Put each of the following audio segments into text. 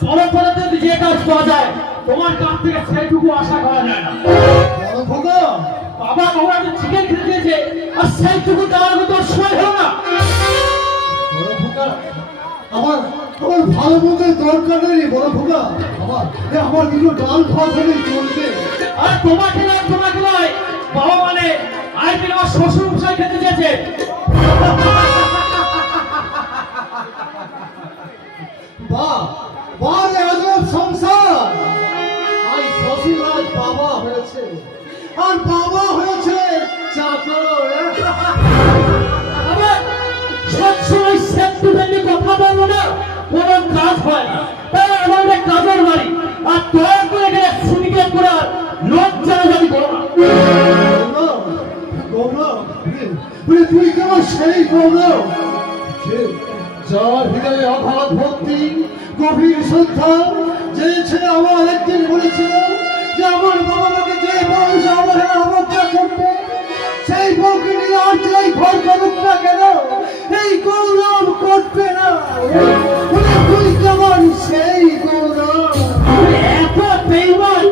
চলো চলো যে কাজ করা যায় তোমার কাছ থেকে সেইটুকু আশা করা যায় না। বাবা বাবা আমি চিকেন খেতে দিয়েছে আর সেইটুকু দেওয়ার মতো সময় হলো না। আমার আমার ভালো মতো দরকার নেই বড় খোকা। আমার দুটো ডাল ভাত হলেই চলবে। আর তোমাকে নয় বাবা মানে আজকে আমার শ্বশুর মশাই খেতে দিয়েছে। বাহ বাহ রে আজব সংসার। আজ শ্বশুর আজ বাবা হয়েছে আর বাবা হয়েছে চাকর। সবসময় সেন্টিমেন্টে কথা বলবো না, কোনো কাজ হয় না। তাই আমাদের কাজের বাড়ি আর দয়া করে গেলে সিন্ডিকেট করে আর লোক জানাজানি করো না। তুই কেমন সেই গৌরব যার হৃদয়ে অগাধ ভক্তি গভীর শ্রদ্ধা, যে ছেলে আমার একদিন বলেছিল যে আমার বাবা মাকে যে বয়স আমার অবজ্ঞা করবে সেই বউকে নিয়ে আর যে ঘর করুক না কেন এই গৌরব করবে না। তুই কেমন সেই গৌরব? এত বেইমান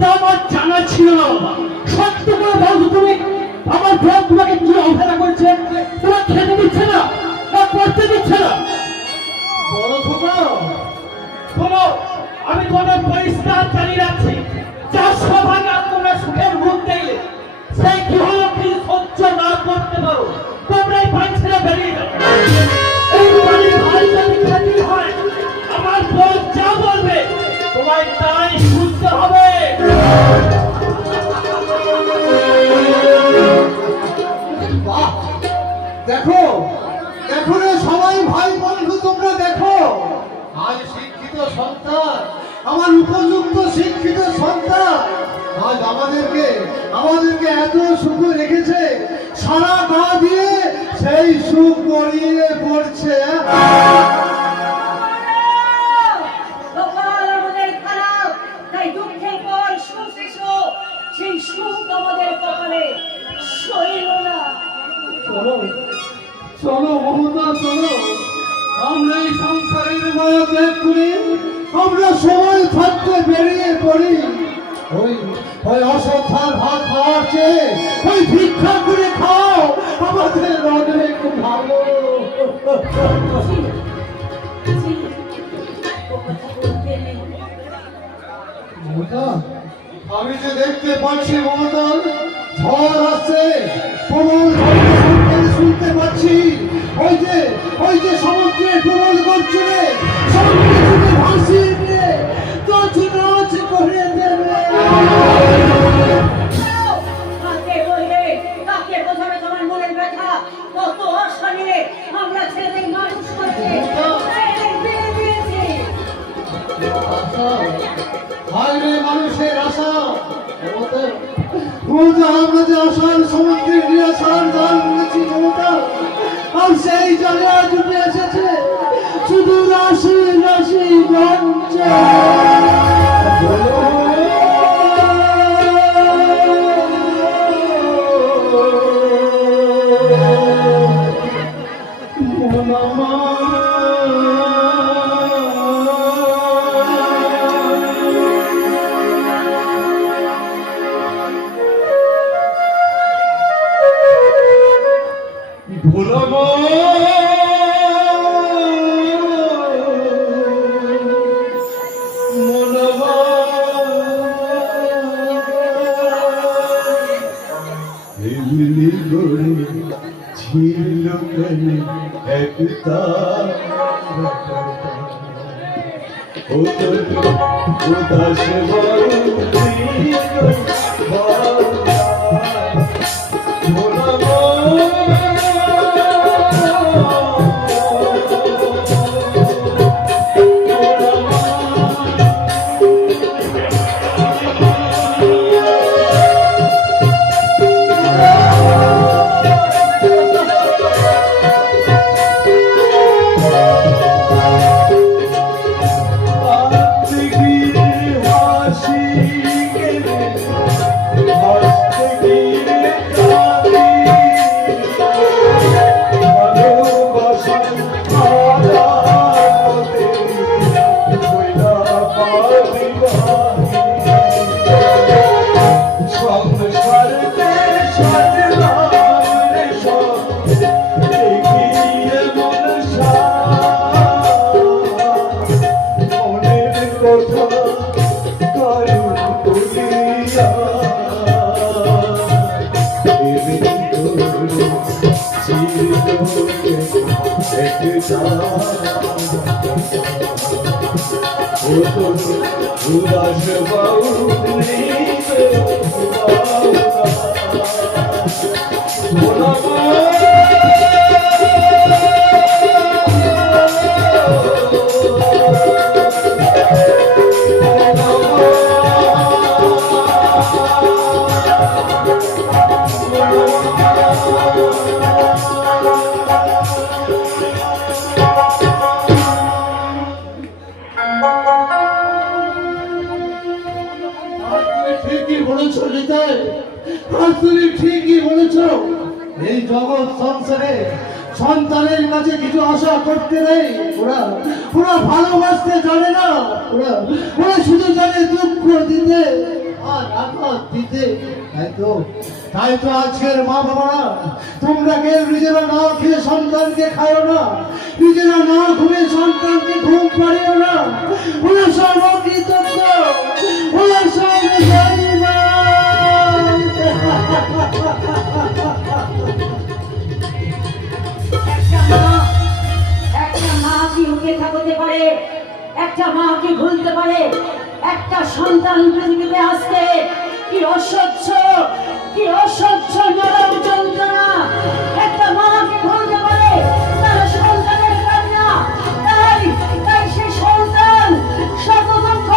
তা আমার জানা ছিল না বাবা। সত্য করে বলছো তুমি আমার বউ তোমাকে কি অবহেলা করছে? তোমার খেতে দিচ্ছে না বা করতে দিচ্ছে না? বড় খোকা শোনো, আমি তোমাদের পরিষ্কার জানিয়ে রাখছি, যার সৌভাগ্য তোমরা সুখের মুখ দেখলে সেই গৃহলক্ষ্মী সহ্য না করতে পারো তোমরাই বাড়ি ছেড়ে বেরিয়ে যাও। এই বাড়ির ভাই যদি খেতে হয় আমার বউ যা বলবে তোমায় তাই শুনতে হবে। দেখো দেখো রে সবাই ভাই বন্ধু তোমরা দেখো, আজ শিক্ষিত সন্তান আমার উপযুক্ত শিক্ষিত সন্তান আজ আমাদেরকে এত সুখ রেখেছে, সারা গা দিয়ে সেই সুখ গড়িয়ে পড়ছে। সেই সুখ আমাদের কপালে সইল না। চলো চলো মমতা চলো, আমরা এই সংসারের মায়া ত্যাগ করে আমরা সময় থাকতে বেরিয়ে পড়ি। ওই অশ্রদ্ধার ভাত খাওয়ার চেয়ে ওই ভিক্ষা করে খাও আমাদের অনেক ভালো। মমতা আমি যে দেখতে পাচ্ছি মমতা ঝড় আসছে, প্রবল শুনতে পাচ্ছি ওই যে সমুদ্রে প্রবল গর্জনে সমুদ্রে ভাসিয়ে নিয়ে তছনছ করে দেবে। কাকে বলবে, কাকে বোঝাবে তোমার মনের ব্যথা? কত আশা নিয়ে আমরা ছেলেদের মানুষ করেছি, ছেলেদের বিয়ে দিয়েছি। হায়রে মানুষের আশা আমরা যে আশার সমুদ্রে নিরাশার জাল বুনেছি মমতা, আর সেই জালে আজ উঠে এসেছে শুধু রাশি রাশি গঞ্জা। উদাস বাউল ঠিকই বলেছ নিতাই, তুমি ঠিকই বলেছ। এই জগৎ সংসারে সন্তানের কাছে কিছু আশা করতে নেই। ওরা ওরা ভালোবাসতে জানে না, ওরা ওরা শুধু জানে দুঃখ দিতে আর আঘাত দিতে। তাই তো আজকের মা বাবারা, তোমরা কেউ নিজেরা না খেয়ে সন্তানকে খাও না, নিজেরা না ঘুরে সন্তানকে ঘুম পাড়িও না। ওরা সব অকৃতজ্ঞ, ওরা সব বেঈমান। একটা মা কি উপেক্ষা করতে পারে? একটা মা কি ভুলতে পারে? একটা সন্তান পৃথিবীতে আসতে কি অসহ্য, কি অসহ্য নরম যন্ত্রণা! একটা মা কি ভুলতে পারে তার সন্তানের কান্না? তাই তাই সে সন্তান শত দুঃখ,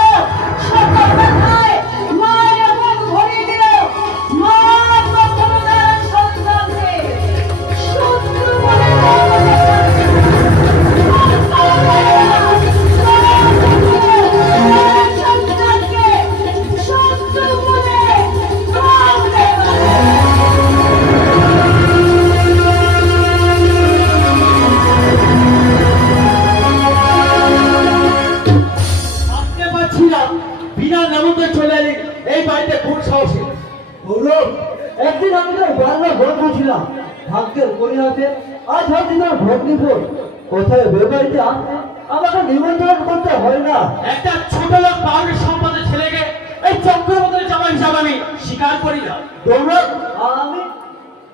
শত ব্যথায় মায়ের মন ভরিয়ে দিল। মা কখনো তার সন্তানকে শত্রু বলে ভাবতে পারছি না বিনা নেমন্ত্রণে চলে এলি এই বাড়িতে কোন সাহসে? গৌরব, একদিন আমি তোর বাংলা গল্প ছিলাম ভাগ্যের পরিহাতে। আজ ভাবছি তোর ভগ্নিপুর কোথায় বেবাড়িতে আসতে আমাকে নিমন্ত্রণ করতে হয় না। একটা ছোট লোক বাউলের সম্পদের ছেলেকে এই চক্রবর্তীর জামাই হিসাবে আমি স্বীকার করি না। গৌরব, আমি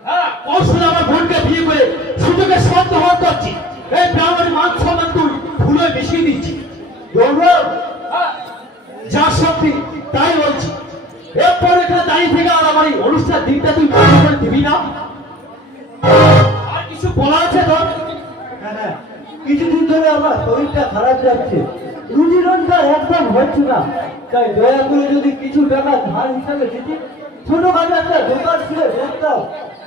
হ্যাঁ, কৌশলে আমার বোনকে বিয়ে করে সুযোগে সত্য হওয়া করছি। এই ব্রাহ্মণের মান সম্মান তুই ভুলে মিশিয়ে দিচ্ছি। গৌরব, হ্যাঁ, যা সত্যি তাই বলছি। এরপর এখানে দাঁড়িয়ে থেকে আর আমার এই অনুষ্ঠান দিনটা তুই বন্ধ করে দিবি না। আর কিছু বলার আছে তোর? হ্যাঁ, কিছুদিন ধরে আমার শরীরটা খারাপ যাচ্ছে, রুজি রোজগার একদম হচ্ছে না। তাই দয়া করে যদি কিছু টাকা ধার হিসাবে দিতি, ছোটখাটো একটা দোকান খুলে বসতাম।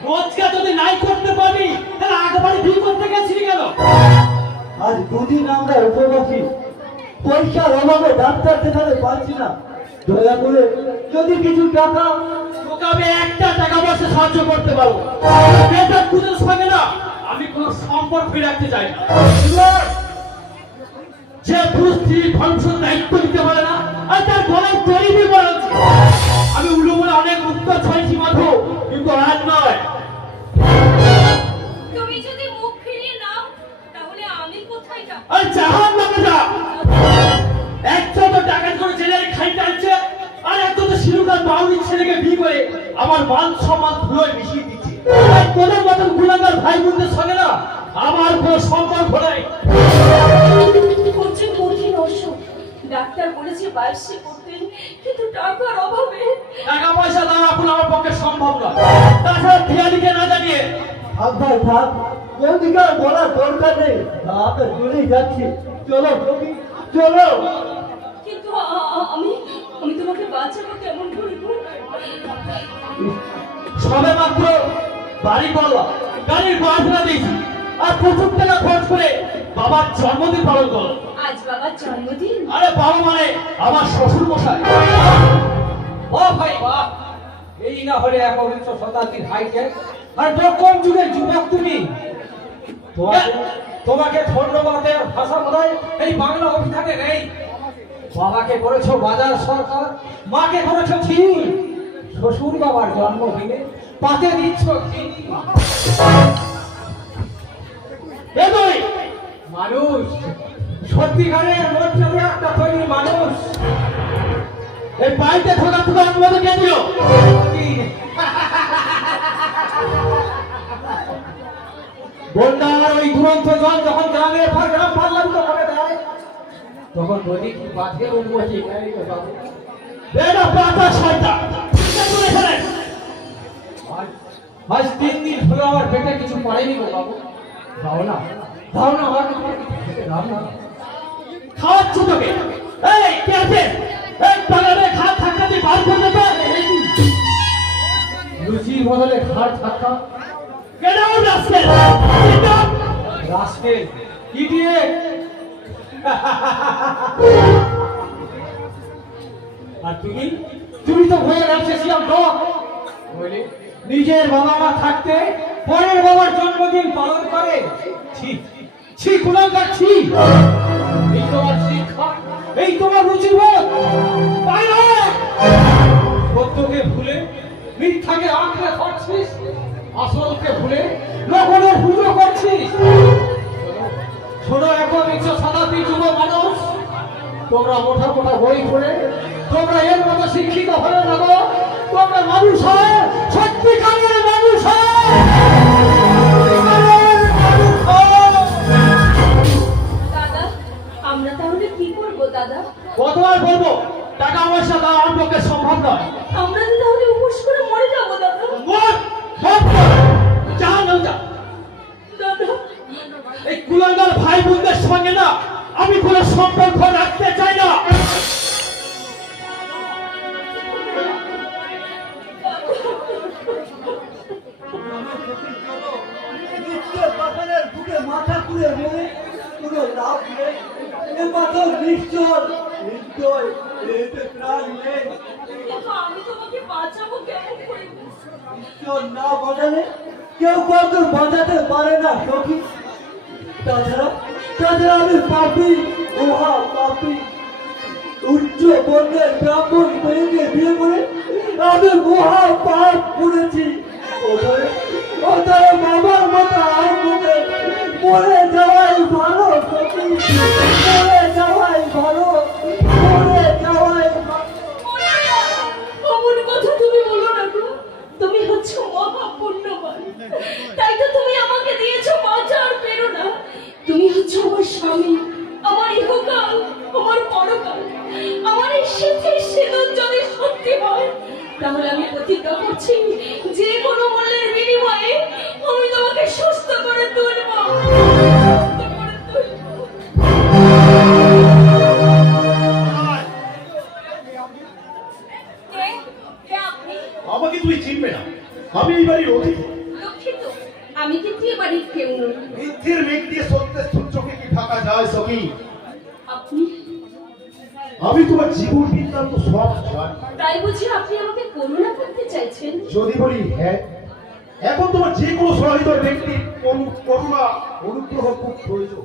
রোজগার যদি নাই করতে পারবি তাহলে আগেবারে বিয়ে করতে গেছিলি কেন? আজ দুদিন আমরা উপবাসী, পয়সার অভাবে ডাক্তার দেখাতে পারছি না। দয়া করে যদি কিছু টাকা। তোকে আমি একটা টাকা পয়সা সাহায্য করতে পারবো। বেটার কুদের সঙ্গে না আমি কোনো সম্পর্ক রাখতে চাই না। যে পুরুষ স্ত্রীর ভরণপোষণ দায়িত্ব নিতে পারে না আর তার গলায় দড়ি দিয়ে বলাচ্ছে। আমি উল্টো বলে অনেক উত্তর ছয়ছি মাত্র, কিন্তু আজ নয়। তুমি যদি মুখ ফিরিয়ে নাও তাহলে আমি কোথায় যাব? আর জাহান নামে যা। একটা তো টাকা করে জেলে খাইতে আনছে, আর একটা তো শিরুকার বাউলির ছেলেকে বিয়ে করে আমার মান সম্মান ধুলোয় মিশিয়ে দিচ্ছে। আর তোদের মতন গুণাগার ভাই বোনদের সঙ্গে না আমার কোনো সম্পর্ক নাই। প্রচুর কঠিন অসুখ, ডাক্তার বলেছে বায়োপসি করতে, কিন্তু টাকার অভাবে। টাকা পয়সা দেওয়া এখন আমার পক্ষে সম্ভব নয়। তাছাড়া খেয়ালিকে না জানিয়ে থাক ভাই থাক, ওদিকে আর বলার দরকার নেই। আমরা চলেই যাচ্ছি, চলো রবি, চলো। কিন্তু আমি আমি তোমাকে বাঁচাবো কেমন করব? সবে মাত্র বাড়ি করলাম, গাড়ির বাসনা দিয়েছি, আর প্রচুর টাকা খরচ করে বাবার জন্মদিন পালন করো। আজ বাবার জন্মদিন। আরে বাবা মানে আমার শ্বশুর মশাই। ও ভাই বাহ, এই না হলে ১বিংশ শতাব্দীর হাইটেক আর কোন যুগের যুবক তুমি? তোমাকে ধন্যবাদ দেওয়ার ভাষা বোধহয় এই বাংলা অভিধানে নেই। বাবাকে করেছো বাজার সরকার, মাকে করেছো কি শ্বশুর বাবার জন্মদিনে পাতে দিচ্ছ কি? মানুষ সত্যিকারের মর্যাদা একটা তৈরি মানুষ। এই বাড়িতে থাকা তোকে অনুমতি কে দিল? বন্যার ওই দুরন্ত জল যখন গ্রামের পর গ্রাম পাল্লান্ত করে দেয়, তখন নদী কি বাঁধে উন্মতি নেয় গো বাবু। এটা পাতা শয়তান তুলে ফেলেন। আজ 3 দিন হলো আমার পেটে কিছু পড়েনি গো বাবু। দাও না আমাকে খেতে দাও না। খাওয়াচ্ছ তোকে। এই কে আছে? এই বাগানে খাট থাকতে তুই বার করতে পার? লুচির বদলে খাট থাকা Get out, rascal! Rascal idiot. আর তুমি তো হয়ে র্যাপসেসিয়াম ডগ। বলে নিজের বাবা মা থাকতে পরের বাবার জন্মদিন পালন করে। ছি ছি কুলাঙ্গার ছি। এই তোমার শিক্ষা, এই তোমার রুচিবোধ। বাইরে সত্যকে ভুলে মিথ্যাকে আঁকড়ে ধরছিস, আসলকে ভুলে নকলের পুজো করছিস। শোনো একবিংশ শতাব্দী যুব মানুষ, তোমরা মোটা মোটা বই পড়ে তোমরা এর মতো শিক্ষিত হলে না গো। তোমরা মানুষ হয়, সত্যিকারের মানুষ হয়। দাদা, আমরা তাহলে কি করবো দাদা? কতবার বলবো টাকা পয়সা দেওয়া আমার পক্ষে সম্ভব নয়। আমরা তো তাহলে উপোস করে মরে যাবো দাদা। মর, মর, মর। যা নাও যা। দাদা, এই কুলাঙ্গার ভাই বোনদের সঙ্গে না আমি কোনো সম্পর্ক রাখতে চাই না। নিশ্চয় পাখানের বুকে মাথা তুলে মেরে কোনো লাভ নেই। এ পাথর নিশ্চয় এতে প্রাণ নেই। কিন্তু আমি তোমাকে বাঁচাবো কেমন করে? ঈশ্বর না বাঁচালে কেউ কাউকে বাঁচাতে পারে না সখী। তাছাড়া আমি পাপী, মহা পাপী। উচ্চ বর্ণের ব্রাহ্মণ মেয়েকে বিয়ে করে আমি মহা পাপ করেছি। ওদের বাবার মতো আর মরে যাওয়াই ভালো সখী, মরে যাওয়াই ভালো, মরে যাওয়াই ভালো। অমন কথা তুমি বলো না গো। তুমি হচ্ছে মহা পুণ্যবান, তাই তো তুমি আমাকে দিয়েছো বাঁচার প্রেরণা। তুমি হচ্ছে আমার স্বামী, আমার ইহকাল, আমার পরকাল। আমার এই শীতের সিঁদুর যদি সত্যি হয়, তাহলে আমি প্রতিজ্ঞা করছি যে কোনো মূল্যের বিনিময়ে আমি তোমাকে সুস্থ করে তুলবো, সুস্থ করে তুলবো। কে আপনি? আমাকে তুই চিনবে না, আমি এই বাড়ির অতিথি। দুঃখিত, আমি কিন্তু এ বাড়ির কেউ নই। মিথ্যের মেঘ দিয়ে সত্যের সূর্যকে কি ঢাকা যায় সখী? আপনি আমি তোমার জীবন বৃত্তান্ত সব জানি। তাই বুঝি আপনি আমাকে করুণা করতে চাইছেন? যদি বলি হ্যাঁ, এখন তোমার যে কোনো সহৃদ ব্যক্তির করুণা অনুগ্রহ খুব প্রয়োজন।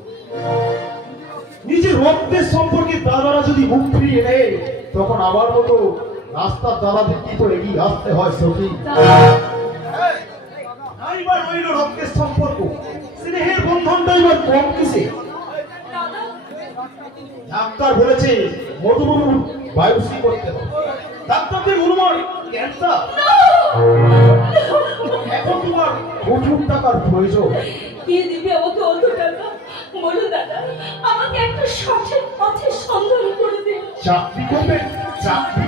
নিজের রক্তের সম্পর্কে দাদারা যদি মুখ ফিরিয়ে নেয়, তখন আমার মতো রাস্তার দাদাদের কি করে এগিয়ে আসতে হয় সখী। নাইবার রইল রক্তের সম্পর্ক, স্নেহের বন্ধনটাই বা কম কিসে? দাদা, ডাক্তার বলেছে মধুবাবু বায়োপসি করতে হবে। ডাক্তারদের অনুমান ক্যান্সার। এখন তোমার প্রচুর টাকার প্রয়োজন। কে দিবে আমাকে অত টাকা? বলো দাদা, আমাকে একটা সঠিক পথের সন্ধান করে দিন। চাকরি করবেন? চাকরি?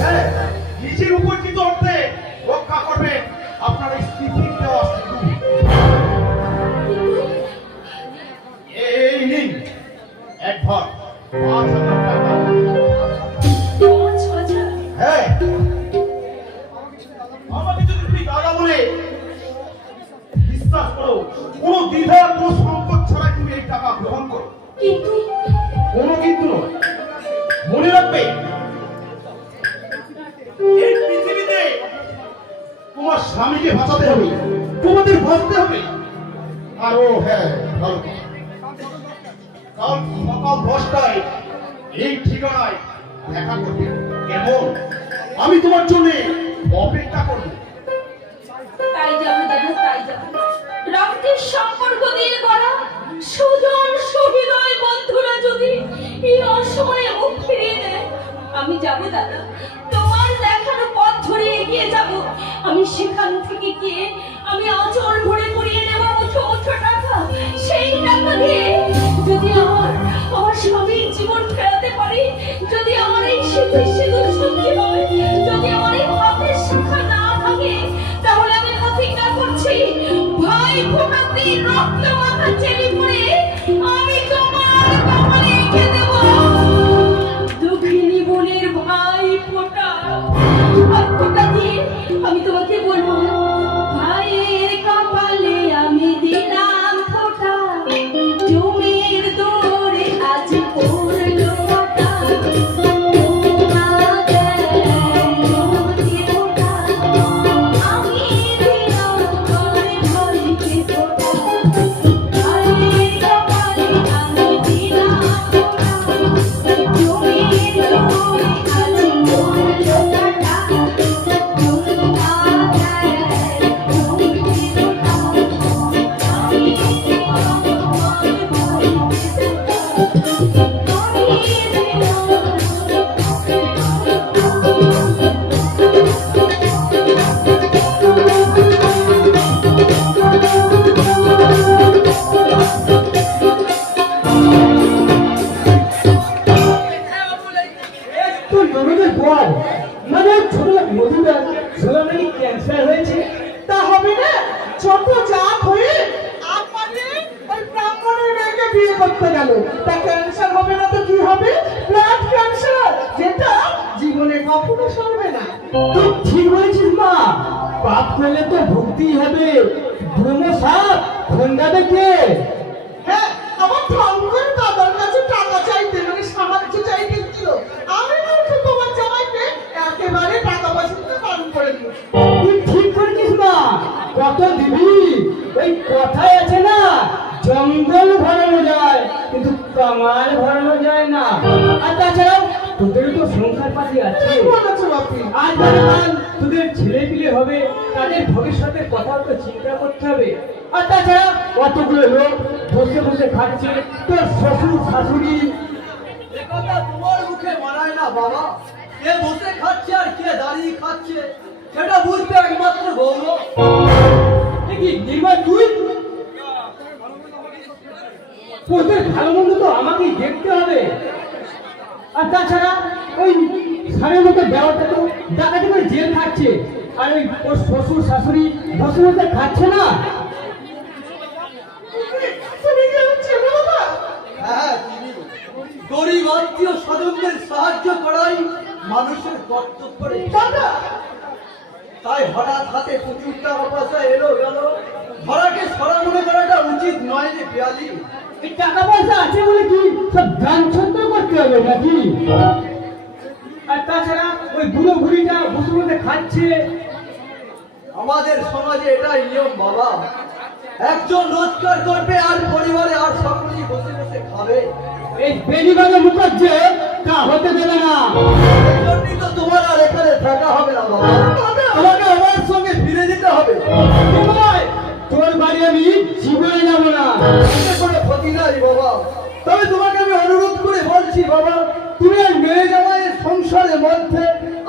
হ্যাঁ, নিজের উপার্জিত অর্থে রক্ষা করবেন আপনার স্ত্রীর দেওয়া সিঁদুর। এই নিন অ্যাডভান্স ৫,০০০ টাকা। ৫,০০০? হ্যাঁ, আমাকে যদি তুমি দাদা বলে বিশ্বাস করো, কোনো দ্বিধা কোনো সংকট ছাড়াই তুমি এই টাকা গ্রহণ করো। কিন্তু কোনো কিন্তু নয়, মনে রাখবে এই পৃথিবীতে তোমার স্বামীকে বাঁচাতে হবে, তোমাদের বাঁচতে হবে। আরো হ্যাঁ, ভালো কথা। কাল সকাল 10টায় এই ঠিকানায় দেখা করবে। কেমন? আমি তোমার জন্য অপেক্ষা করব। তাই যাবো দাদা, তাই যাবো। রক্তের সম্পর্ক দিয়ে গড়া সুজন সুহৃদয় বন্ধুরা যদি এই অসময়ে মুখ ফিরিয়ে দেয়, আমি যাবো দাদা। তোমার দেখানো পথ ধরে এগিয়ে যাব। আমি সেখান থেকে গিয়ে আমি আঁচল ভরে কুড়িয়ে নেব মুঠো মুঠো টাকা। সেই টাকা দিয়ে যদি আমার স্বামীর জীবন ফেরাতে পারি, যদি আমার এই স্মৃতি সিঁদুর সত্যি হয়, যদি আমার এই হাতের শাখা না থাকে, তাহলে আমি প্রতিজ্ঞা করছি ভাই ফোটাতে রক্ত মাথা চেরি পড়ে আমি তোমার কপালে এঁকে দেব দুঃখিনী বোনের ভাই ফোটা। আর ফোটা দিয়ে আমি তোমাকে বলবো, ভাইয়ের কপালে আমি দিলাম ফোটা, জমির দৌড়ে আজ পড়লো ফোটা, আমি দিলাম ঘরে ঘরে ফোটা, ভাইয়ের কপালে আমি দিলাম ফোটা, জমির দৌড়ে আজ পড়লো ফোটা, তো ননদের পর মানে ছোট মধুরা ছোলা নাকি ক্যান্সার হয়েছে। তা হবে না, ছোট জাত হয়ে আমাদের ওই ব্রাহ্মণের মেয়েকে বিয়ে করতে গেল, তা ক্যান্সার হবে না তো কি হবে? ব্লাড ক্যান্সার, যেটা জীবনে কখনো সরবে না। তুই ঠিক বলেছিস মা, পাপ করলে তো ভুগতেই হবে। ব্রহ্ম সাপ খন্ডাবে কে? হ্যাঁ, আমার ঠঙ্কর দাদার কাছে টাকা চাইতে, মানে সাহায্য চাইতে ছিল। আমি বলছি তোমার জামাইকে একেবারে টাকা পয়সা দিতে বারণ করে দিও। তুই ঠিক করেছিস মা, কত দিবি? ওই কথাই আছে না, জঙ্গল ভরানো যায় কিন্তু কামাল ভরানো যায় না। আর তাছাড়াও তোদের তো সংসার পাতি আছে, কি বলেছো বাপি? আজ মানে কাল তোদের ছেলে পিলে হবে, তাদের ভবিষ্যতের কথাও তো চিন্তা করতে হবে। আর তাছাড়া কতগুলো লোক বসে বসে খাচ্ছে, তোর শ্বশুর শাশুড়ি। কথা তোমার মুখে মানায় না বাবা। কে বসে খাচ্ছে আর কে দাঁড়িয়ে খাচ্ছে সেটা বুঝবে একমাত্র গৌরব। কি নির্মল তুই? তোদের ভালো মন্দ তো আমাকেই দেখতে হবে। আর তাছাড়া ওই স্বামীর মতো দেওয়াটা তো ডাকাতি করে জেল খাচ্ছে, আর ওই ওর শ্বশুর শাশুড়ি বসে বসে খাচ্ছে না। তুমি কি আমার চেনো বাবা? হ্যাঁ, চিনি। গরিব আত্মীয় স্বজনদের সাহায্য করাই মানুষের কর্তব্য রে। দাদা, তাই হঠাৎ হাতে প্রচুর টাকা পয়সা এলো গেল, ধরাকে সরা মনে করাটা উচিত নয় রে পিয়ালি। এই টাকা পয়সা আছে বলে কি সব গান ছন্দ করতে হবে নাকি? আর তাছাড়া ওই বুড়ো বুড়িটা বসে বসে খাচ্ছে। আমাদের সমাজে এটাই নিয়ম বাবা। একজন রোজগার করবে আর পরিবারে আর সকলেই বসে বসে খাবে। এই বেনিবাগে মুখার্জি তা হতে দেবে না। এই জন্যই তো তোমার আর এখানে থাকা হবে না বাবা। তোমাকে আমার সঙ্গে ফিরে যেতে হবে। তোমায় তোর বাড়ি আমি জীবনে যাব না। এতে কোনো ক্ষতি নাই বাবা। তবে তোমাকে আমি অনুরোধ করে বলছি বাবা, তুমি আর মেয়ে জামাইয়ের সংসারের মধ্যে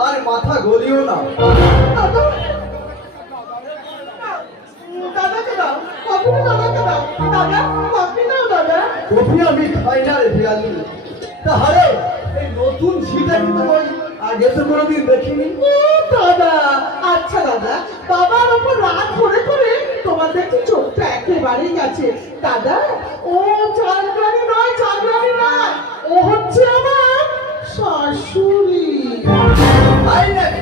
আর মাথা গলিও না। দাদা, দাদাকে দাও, কফিটা দাদাকে দাও। দাদা, কফি দাও দাদা। কফি আমি খাই না রে পিয়ালি। তাহলে এই নতুন ঝিটা কিন্তু ওই আগে তো কোনোদিন দেখিনি। ও দাদা, আচ্ছা দাদা, বাবার ওপর রাগ করে করে তোমার দেখছি চোখটা একেবারেই গেছে। দাদা, ও চাকরানি নয়, চাকরানি নয়, ও হচ্ছে আমার শাশুড়ি। তাই নাকি?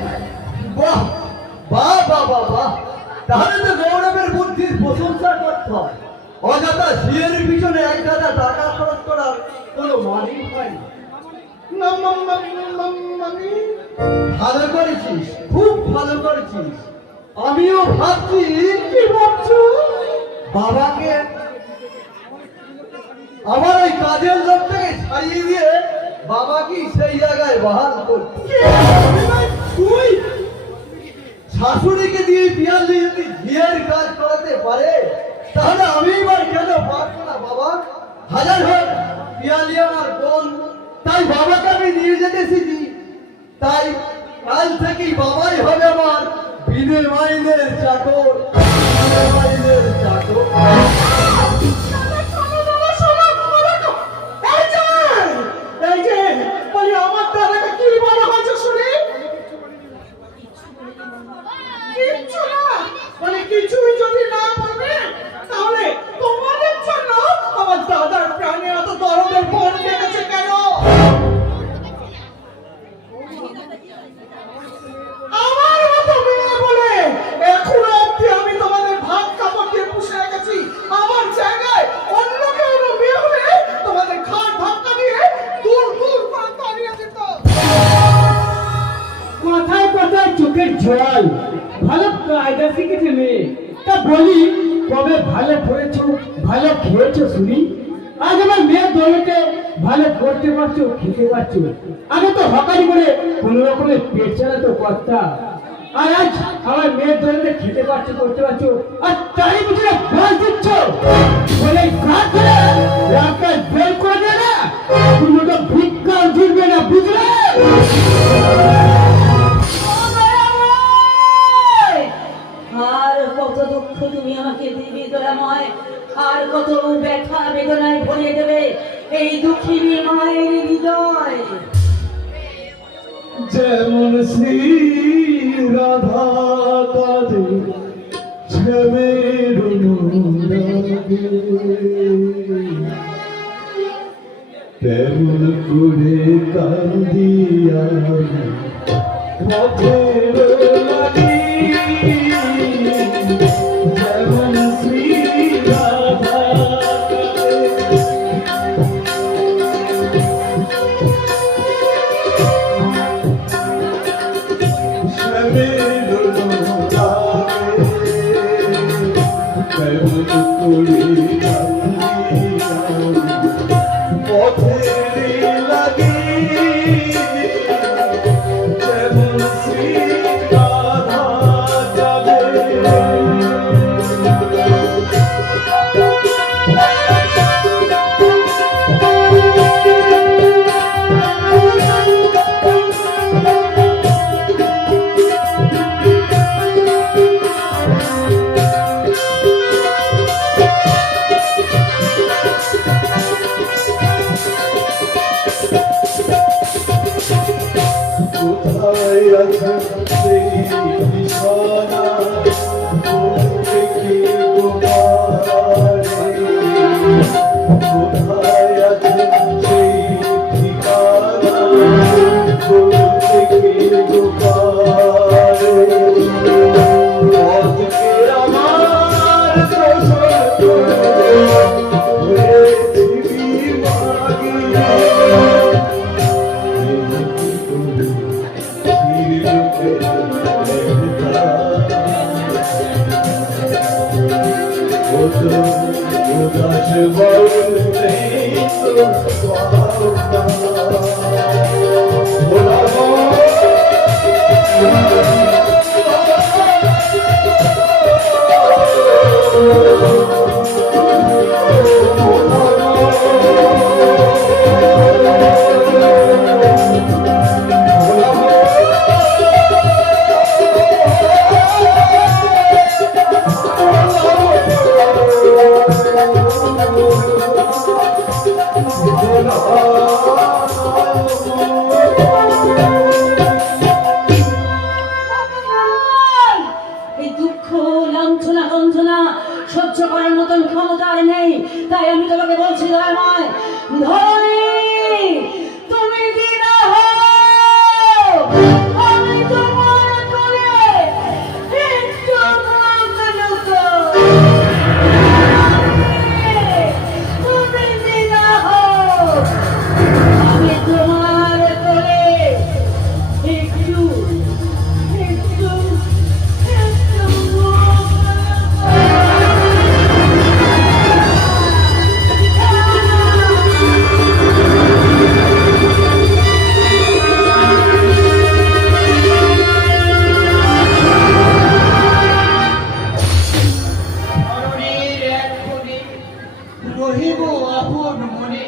বাহ বাহ বাহ বাহ বাহ। তাহলে তো গৌরবের বুদ্ধির প্রশংসা করতে হয়। অযথা ঝিয়ের পিছনে এক গাদা টাকা খরচ করার কোনো মানেই হয় না। মানে ভালো করেছিস, খুব ভালো করেছিস। আমিও ভাবছি কি ভাবছো? বাবাকে আমার ওই কাজের লোকটাকে ছাড়িয়ে দিয়ে বাবাকে সেই জায়গায় বহাল করছি। তুই শাশুড়িকে দিয়ে পিয়ালি যদি ঝিয়ের কাজ করাতে পারে তাহলে আমি এবার কেন পারবো না বাবা? হাজার হোক পিয়ালি আমার বোন, তাই বাবাকে আমি নিয়ে যেতে শিখি। তাই কাল থেকেই বাবাই হবে আমার বিনে মাইনের চাকর, বিনে মাইনের চাকর। এই যে বলি আমার দাদাকে কি বলা হয়েছে শুনি? কিচ্ছু না, মানে কিছুই যদি না বলবে তাহলে তোমাদের জন্য আমার দাদার প্রাণে এত দরদের বন লেগেছে কেন? আমার মতো মেয়ে বলে এখনো অব্দি আমি তোমাদের ভাত কাপড় দিয়ে পুষে রেখেছি। আমার জায়গায় অন্য কেউ বিয়ে হলে তোমাদের ঘাট ধাক্কা দিয়ে দূর দূর করে তাড়িয়ে দিত। কথায় কথায় চোখের জল, ভালো কায়দা শিখেছে মেয়ে। তা বলি, কবে ভালো পড়েছো, ভালো খেয়েছো শুনি? আজ আমার মেয়ের দৌলতে ভালো করতে পারছো, খেতে পারছো। আগে তো হকারি করে কোনো রকমের পেট চালাতো কর্তা, আর আজ আমার মেয়ের দৌলতে খেতে পারছো, করতে পারছো, আর তারই পিছনে বল দিচ্ছ। বলে কাজ করে রাস্তায় বের করে দেয় না, তুমি তো ভিক্ষাও জুটবে না, বুঝলে? আর কত দুঃখ তুমি আমাকে দিবি দয়াময়, আর কত ব্যথা বেদনায় ভরিয়ে দেবে এই দুঃখিনী মায়ের হৃদয়। যেমন শ্রী রাধা কাঁদে ছবের অনুরাগে, তেমন করে কান্দিয়া পথের লাগি। যেমন শ্রী রাধা এই দুঃখ লাঞ্ছনা গঞ্জনা সহ্য করার মতন ক্ষমতা আর নেই। তাই আমি তোমাকে বলছি দয়াময়, ধরণী তুমি দিনা হও, আমি তোমার কোলে একটু মুখ লুকাও। তুমি দিনা হও, আমি তোমার কোলে একটু একটু একটু মুখ ধরণীর এক কোণে রহিব আপন মনে,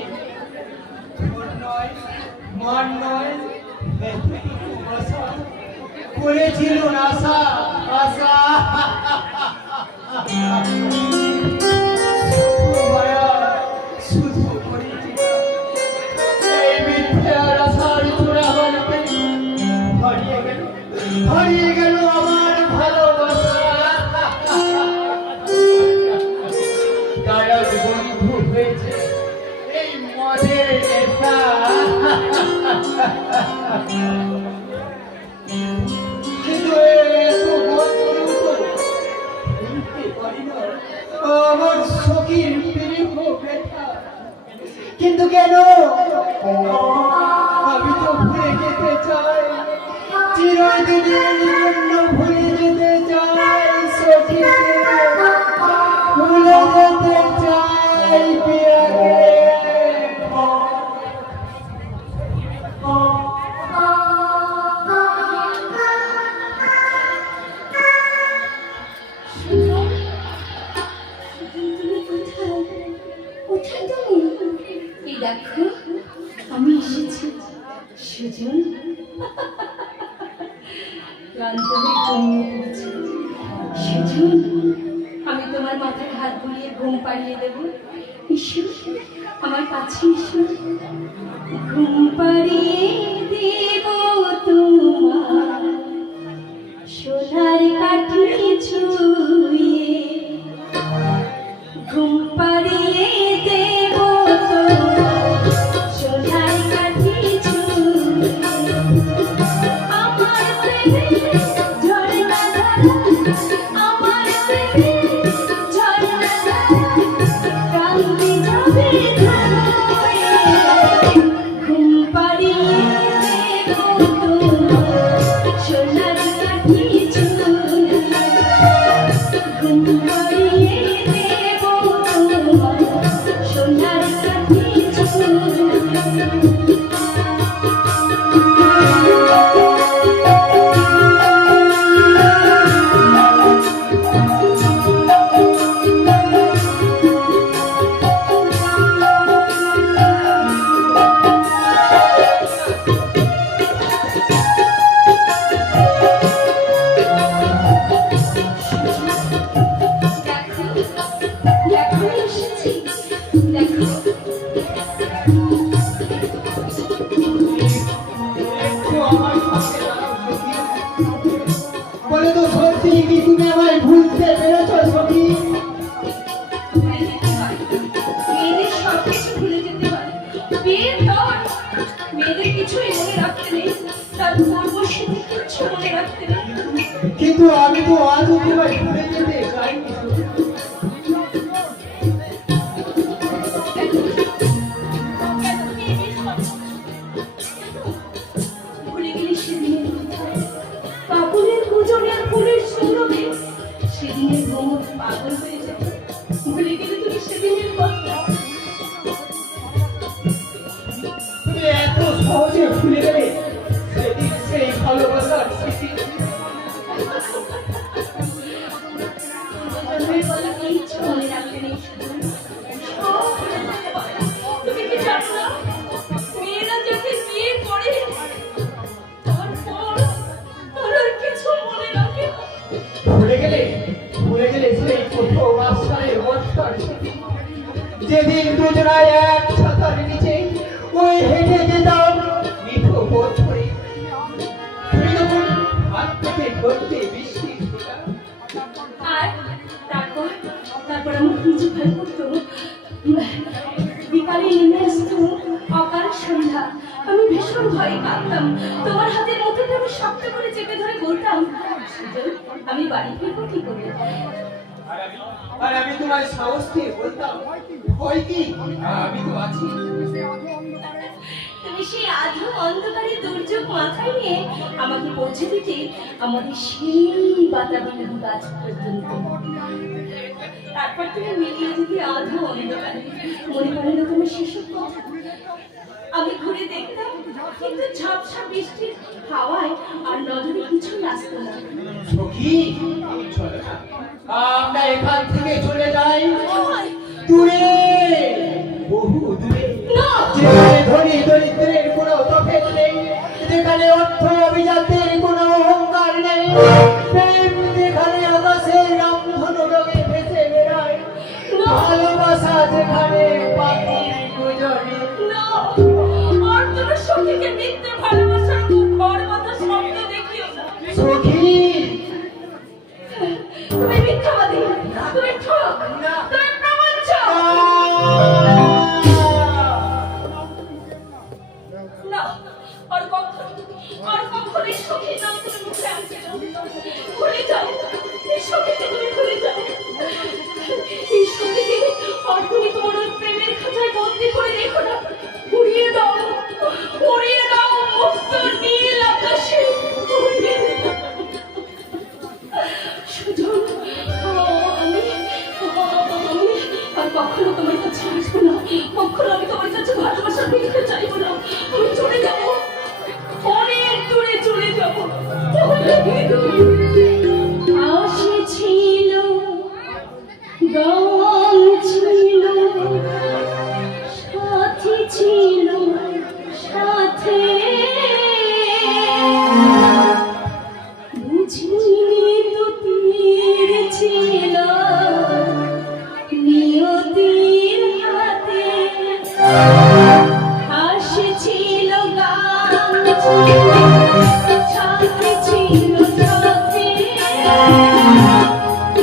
ধন নয় মান নয় এতটুকু আশা করেছিলুন আশা আশা শুধু করেছিল এই মিথ্যার আশার চূড়া বাড়িতে হারিয়ে গেল আমার ভালোবাসা তারা বন্ধু হয়েছে এই মদের নেশা কিন্তু এত বন্ধু তো ভুলতে পারি না আমার সখীর প্রেম ব্যথা কিন্তু কেন আমি তো ভুলে যেতে চাই চিরদিনের জন্য ভুলে যেতে চাই সখীকে ভুলে যেতে চাই প্রিয়াকে কোথায় তুমি? এই দেখো আমি এসেছি সুজন। ক্লান্ত হয়ে ঘুমিয়ে পড়েছি সুজন, আমি তোমার মাথায় হাত বুলিয়ে ঘুম পাড়িয়ে দেব। ঈশ্বর আমার কাছে ঈশ্বর, ঘুম পাড়িয়ে দেব তোমার সোনার কাঠি ছুঁয়ে, ঘুম পাড়িয়ে দেব তোমার সোনার কাঠি ছুঁয়ে। আমার প্রেমে ঝর্ণা ধারা, আমার প্রেমে ঝর্ণা ধারা, কান্দি যাবে ধরে। ঘুম পাড়িয়ে দেব তোমার সোনার কাঠি ছুঁয়ে, ঘুম পাড়িয়ে দেব তোমার সোনার কাঠি ছুঁয়ে। দেখো এসেছি, দেখো বলে তো সত্যি কি তুমি আমায় ভুলতে পেরেছ সখী? ভুলে যেতে পারে, মেয়েদের সব কিছু ভুলে যেতে পারে। বিয়ের পর মেয়েদের কিছুই মনে রাখতে নেই, তার পূর্বস্মৃতি কিচ্ছু মনে রাখতে নেই। কিন্তু আমি তো আজও তোমায় ভুলে যেতে চাইনি সখী। ভুলে গেলি সেদিনের কথা, পাগলের পূজনের ফুলের সৌরভে সেদিনের ভ্রমণ পাগল হয়ে যেত। ভুলে গেলে তুমি সেদিনের কথা। তুমি এত সহজে ভুলে গেলে সেদিন সেই ভালোবাসার স্মৃতি। জন্মের কথা কিচ্ছু মনে রাখতে নেই শুধু। সব মনে রাখতে পারে। তুমি কি জানো না, মেয়েরা যখন বিয়ে করে তারপর তার আর কিছু মনে রাখে না। ভুলে গেলে সেই প্রথম আশ্রয়ের বর্ষার স্মৃতি। যেদিন দুজনায় এক ছাতার নিচে ওই হেঁটে যেতাম মিঠো পথ ধরে। তুমি তখন হাত থেকে ধরতে বৃষ্টি ছোটা। আর তারপর আমার কিছু ভয় করতো। বিকালে নেমে আসতো অকাল সন্ধ্যা, আমি ভীষণ ভয়ে কাঁদতাম। তোমার হাতের মুঠোটা আমি শক্ত করে চেপে ধরে বলতাম, সুজন আমি বাড়ি ফিরবো কি করে? আর আমি তোমার সাহস দিয়ে বলতাম, ভয় কি, আমি তো আছি। তুমি সেই আধো অন্ধকারে দুর্যোগ মাথায় নিয়ে আমাকে পৌঁছে দিতে আমাদের সেই বাতাবি গাছ পর্যন্ত। তারপর তুমি মিলিয়ে দিতে আধো অন্ধকারে। মনে পড়ে না তোমার সেসব কথা? আমি ঘুরে দেখতাম, কিন্তু ঝাপসা বৃষ্টির হাওয়ায় আর নজরে কিছুই আসতো না। সখী, চলো না, আমরা এখান থেকে চলে যাই দূরে, বহু দূরে, না! যেখানে ধনী দরিদ্রের কোনো তফাৎ নেই, যেখানে অর্থ অভিজাতের কোনো অহংকার আর কখনো এই সখীর নাম তুমি মুখে আনবে না। ভুলে যাও, এই সখীকে তুমি ভুলে যাও। এই সখীকে আর তুমি তোমার ওই প্রেমের খাঁচায় বন্দি করে রেখো না। উড়িয়ে দাও মুক্ত নীল আকাশে, উড়িয়ে দাও। সুজন, আমি আর কখনো তোমার কাছে আসবো না, কখনো আমি তোমার কাছে ভালোবাসা পেতে চাইবো না। আমি চলে যাবো, অনেক দূরে চলে যাবো। আশে ছিল, গান ছিল, সাথী ছিল সাথে, বুঝিনি তো তীর ছিল নিয়তির হাতে। হাসি ছিল, গান ছিল, সাথী ছিল সাথে,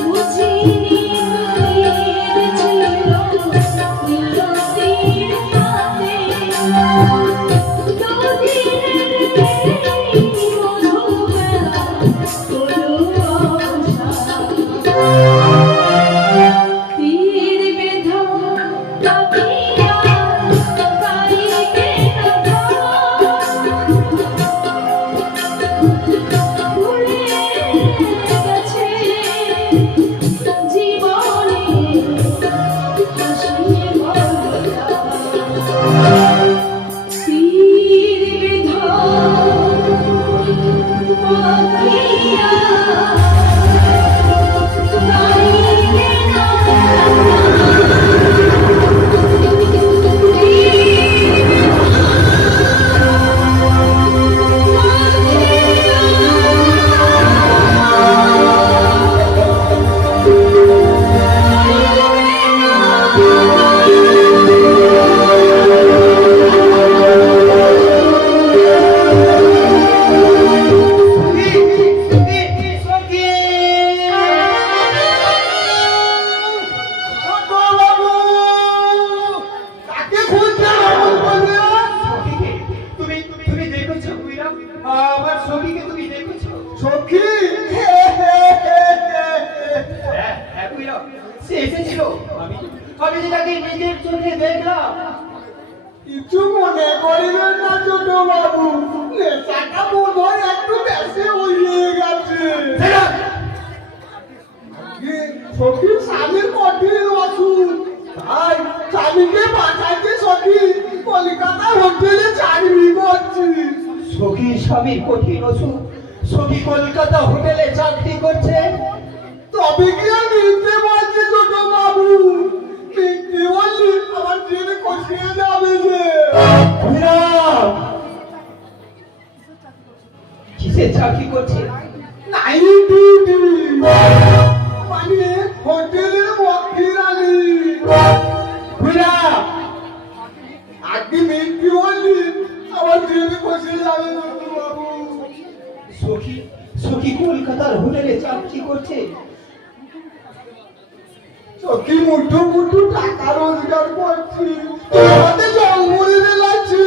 বুঝিনি তো তীর ছিল নিয়তির হাতে। তীর বেধা কাটিয়া কারিতে ভুলে গেছে জীবনে হাসি বলা। তীর বেধা কাটিয়া আমার সখীকে তুমি দেখেছো? সখী হ্যাঁ বুঝলাম, সে এসেছিল। আমি যেটাকে নিজের চোখে দেখলাম। কিছু মনে করিবেন না ছোট বাবু, নেশাটা বোধ হয় একটু বেশি হয়ে গেছে। সখীর স্বামীর কঠিন অসুখ, তাই স্বামীকে বাঁচাইতে সখী কলিকাতা হোটেলে চাকরি করছি। সখীর স্বামীর কঠিন অসুখ, সখী কলকাতা হোটেলে চাকরি করছে। তবে কি আর মিথ্যে বলছে ছোট বাবু? মিথ্যে বললি আমার ট্রেনে কষিয়ে যাবে যে। বিরাম! কিসের চাকরি করছে? নাইট ডিউটি, মানে হোটেলের মক্কিরানি। বিরাম! আগে মিথ্যে বললি আমার ট্রেনে কষিয়ে যাবে ছোট বাবু। সখী কলকাতার হোটেলে চাকরি করছে। সখী মুঠো মুঠো টাকা রোজগার করছি, তোমাতে জঙ্গলে লাগছি।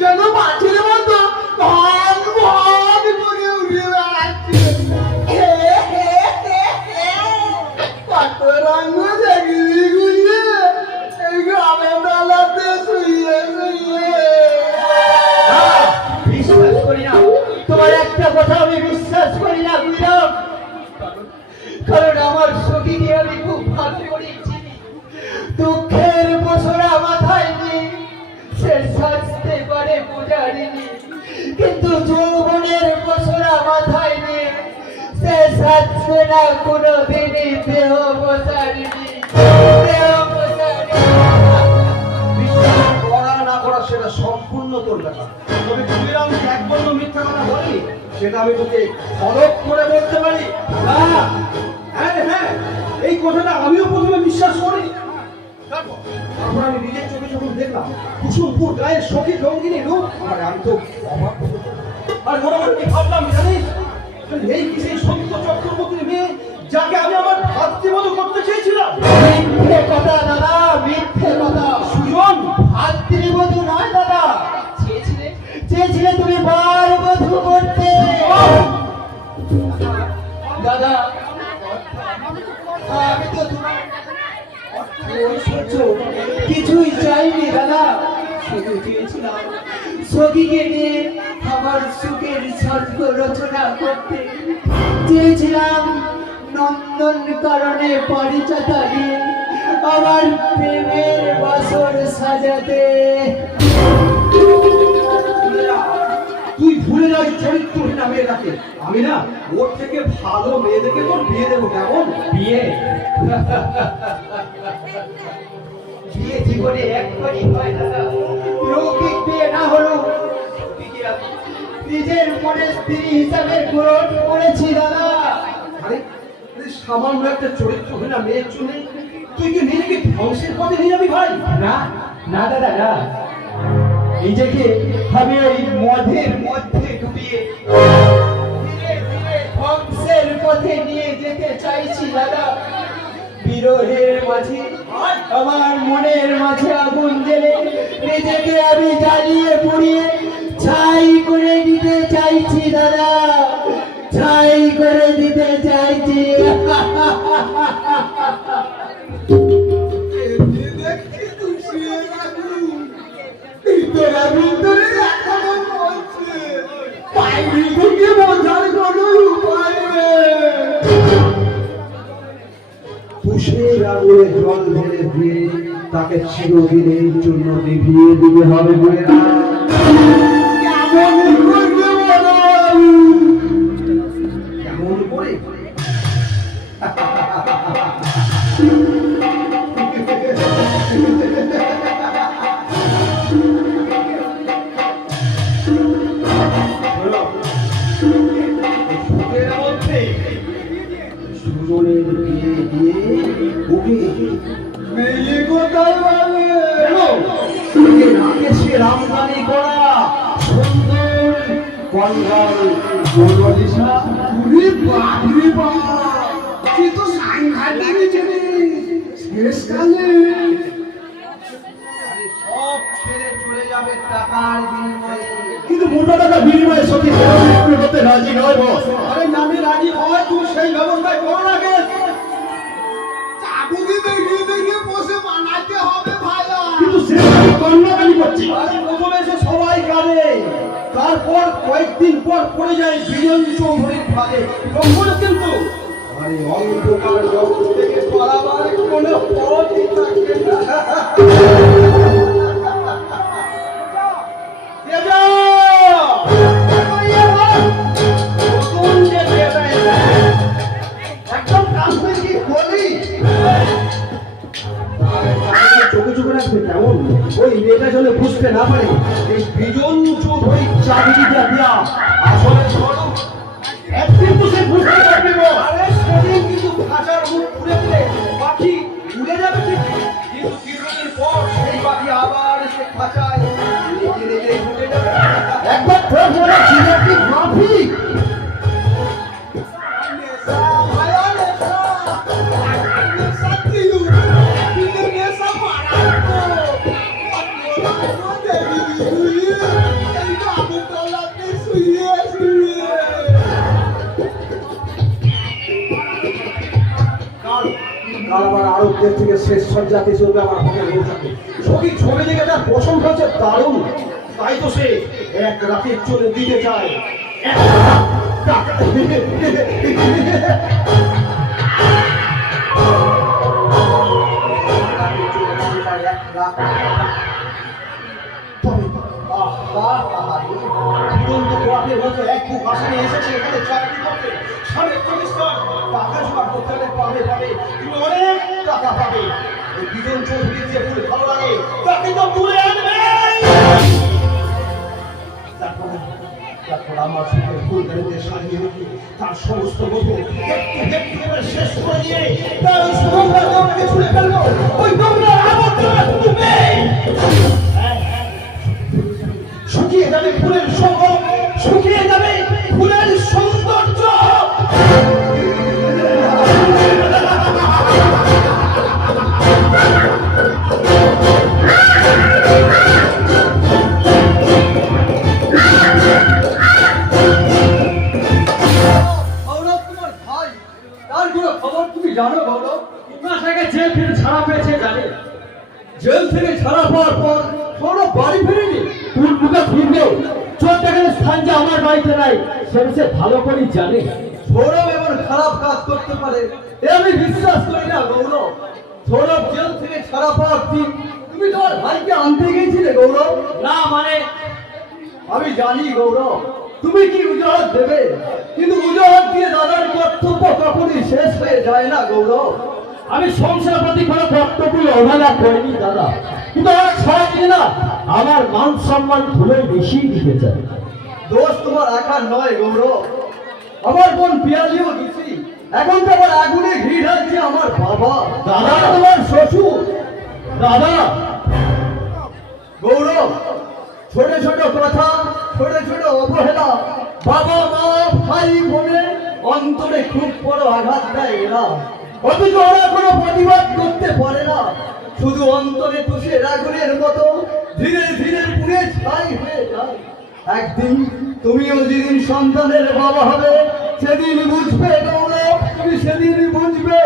যেন মাছের মতো ভাগ ভাগ করে উড়ে বেড়াচ্ছে। কত রঙ জাগিয়ে গুলিয়ে এই গ্রামে বেলাতে শুয়ে শুয়ে। বিশ্বাস করি না, তোমার একটা কথা আমি বিশ্বাস করি না বিরাম। কারণ আমার সখীকে আমি খুব ভালো করে চিনি। দুঃখের বছরা মাথায় নিয়ে সে সাজতে পারে পূজারিনী, কিন্তু যৌবনের বছরা মাথায় নিয়ে সে সাজছে না কোনোদিনই দেহ বসারিনী। বিশ্বাস করা না করা সেটা সম্পূর্ণ তোর ব্যাপার। তবে তুমিরাম এক বন্ধু মিথ্যা কথা বলি, সেটা আমি তোকে পরখ করে বলতে পারি। হ্যাঁ, এই কথাটা আমিও প্রথমে বিশ্বাস করি। তারপর আমি নিজের চোখে যখন দেখলাম কুসুমপুর গায়ের সখী রঙ্গিনী রূপ, আমি তো অবাক হয়ে গেলাম। আর মোটামুটি ভাবলাম জানিস, এই কি সেই সত্য চক্রবর্তীর মেয়ে যাকে আমি আমার ভাতৃবধূ করতে চেয়েছিলাম? মিথ্যে কথা দাদা, মিথ্যে কথা। সুজন ভাতৃবধূ নয় দাদা, চেয়েছিলেন চেয়েছিলে তুমি বার বধূ করতে। দাদা আমি তো তোমার ঐশ্বর্য কিছুই চাইনি দাদা, শুধু চেয়েছিলাম সখীকে নিয়ে আমার সুখের ছন্দ রচনা করতে। চেয়েছিলাম নন্দন কারণে পরিচতা দিয়ে আমার প্রেমের বাসর সাজাতে। তুই ভুলে যাস চরিত্রহীন মেয়েটাকে। আমি না ওর থেকে ভালো মেয়ে দেখে তোর বিয়ে দেবো, কেমন? বিয়ে বিয়ে জীবনে একবারই হয় দাদা, লৌকিক বিয়ে না হলেও নিজের মনে স্ত্রী হিসাবে গ্রহণ করেছি দাদা। আরে সামান্য একটা চরিত্রহীন মেয়ের জন্য তুই কি নিজেকে ধ্বংসের পথে নিয়ে যাবি ভাই? না না দাদা না, নিজেকে আমি ওই মদের মধ্যে ডুবিয়ে ধীরে ধীরে ধ্বংসের পথে নিয়ে যেতে চাইছি দাদা। বিরহের মাঝে আমার মনের মাঝে আগুন জ্বেলে নিজেকে আমি জ্বালিয়ে পুড়িয়ে ছাই করে দিতে চাইছি দাদা, ছাই করে দিতে চাইছি। তুষের আগুনে জল ঢেলে দিয়ে তাকে চিরদিনের জন্য নিভিয়ে দিতে হবে বলে না। কেমন করে? সুখের মধ্যে সুজনের বিয়ে দিয়ে ওকে মেয়ে কোথায় পাবে? রাকেশে রামদানি করা সুন্দর কঙ্গাল মনালিসা। ওরে বাপ রে বাপ, কি তো সাংঘাতিক জিনিস শেষকালে। সব ছেড়ে চলে যাবে টাকার বিনিময়ে, কিন্তু মোটা টাকা বিনিময়ে সত্যি করতে রাজি নয় বস। আরে আমি রাজি হয়, তুই সেই ব্যবস্থায় করো না। চাকুকে দেখিয়ে দেখিয়ে বসে বানাইতে হবে ভাইয়া, কিন্তু সে কন্যাকালী করছে। আরে প্রথমে এসে সবাই কাঁদে, তারপর কয়েকদিন পর পড়ে যায় বিজন চৌধুরীর ফাঁদে। তখন কিন্তু আরে অন্ধকার জগৎ থেকে পালাবার কোনো পথই থাকবে না। চোখে চোখে রাখবে, কেমন? ওই মেয়েটা চলে বুঝতে না পারে এই বিজন চৌধুরী চাকরি দিয়া আসলে স্বরূপ একদিন তো সে বুঝতে পারবে। আরে সেদিন কিন্তু খাঁচার মুখ খুলে দিলে পাখি উড়ে যাবে ঠিক, কিন্তু কিছুদিন পর সেই পাখি আবার সে খাঁচায় নিজে নিজেই ঢুকে যাবে। একবার তোর মনে ছিল কি মাফি আরবদের থেকে শেষ সজ্জাতে চলবে আমার হাতে পৌঁছাতে। সখী ছবি দেখে তার পছন্দ হচ্ছে দারুণ, তাই তো সে এক রাতে চলে দিতে চায় 1 লাখ টাকা। এসেছে এখানে চাকরি করতে, সাড়ে 24 টাকা জোগাড় করতে হলে পাবে পাবে, তুমি অনেক টাকা পাবে। এই বিজন চৌধুরীর যে ফুল ভালো লাগে তাকে তো তুলে আনবে। তারপর আমার সুখের ফুল গাড়িতে সাজিয়ে রেখে তার সমস্ত বধূ একটু একটু করে শেষ করে দিয়ে তার সুগন্ধা আমাকে ছুঁড়ে ফেললো। ওই নোংরার আবর্জনা তুমি শুকিয়ে যাবে ফুলের সৌরভ, শুকিয়ে যাবে ফুলের সৌন্দর্য। সন্তান যে আমার বাড়িতে নাই সে সে ভালো করেই জানে। সৌরভ এমন খারাপ কাজ করতে পারে এ আমি বিশ্বাস করি না গৌরব। সৌরভ জেল থেকে ছাড়া পাওয়ার দিন তুমি তোমার ভাইকে আনতে গিয়েছিলে গৌরব। না মানে আমি জানি গৌরব তুমি কি উজাহার দেবে, কিন্তু উজাহার দিয়ে দাদার কর্তব্য কখনই শেষ হয়ে যায় না গৌরব। আমি সংসার প্রতি কোনো কর্তব্য অবহেলা করিনি দাদা, কিন্তু আমার সহজে না আমার মান সম্মান ধুলোই বেশি দিতে চাই। দোষ তোমার একার নয় গৌরব, আমার বোন পিয়ালিও দিছি, এখন তো আমার আগুনে ঘি ঢালছে আমার বাবা, দাদা। তোমার শ্বশুর। দাদা গৌরব ছোট ছোট কথা, ছোট ছোট অবহেলা বাবা মা ভাই বোনে অন্তরে খুব বড় আঘাত দেয় এরা, অথচ ওরা কোনো প্রতিবাদ করতে পারে না, শুধু অন্তরে তুষের আগুনের মতো ধীরে ধীরে পুড়ে ছাই হয়ে যায়। একদিন তুমিও যেদিন সন্তানের বাবা হবে সেদিন বুঝবে গৌরব, তুমি সেদিন বুঝবে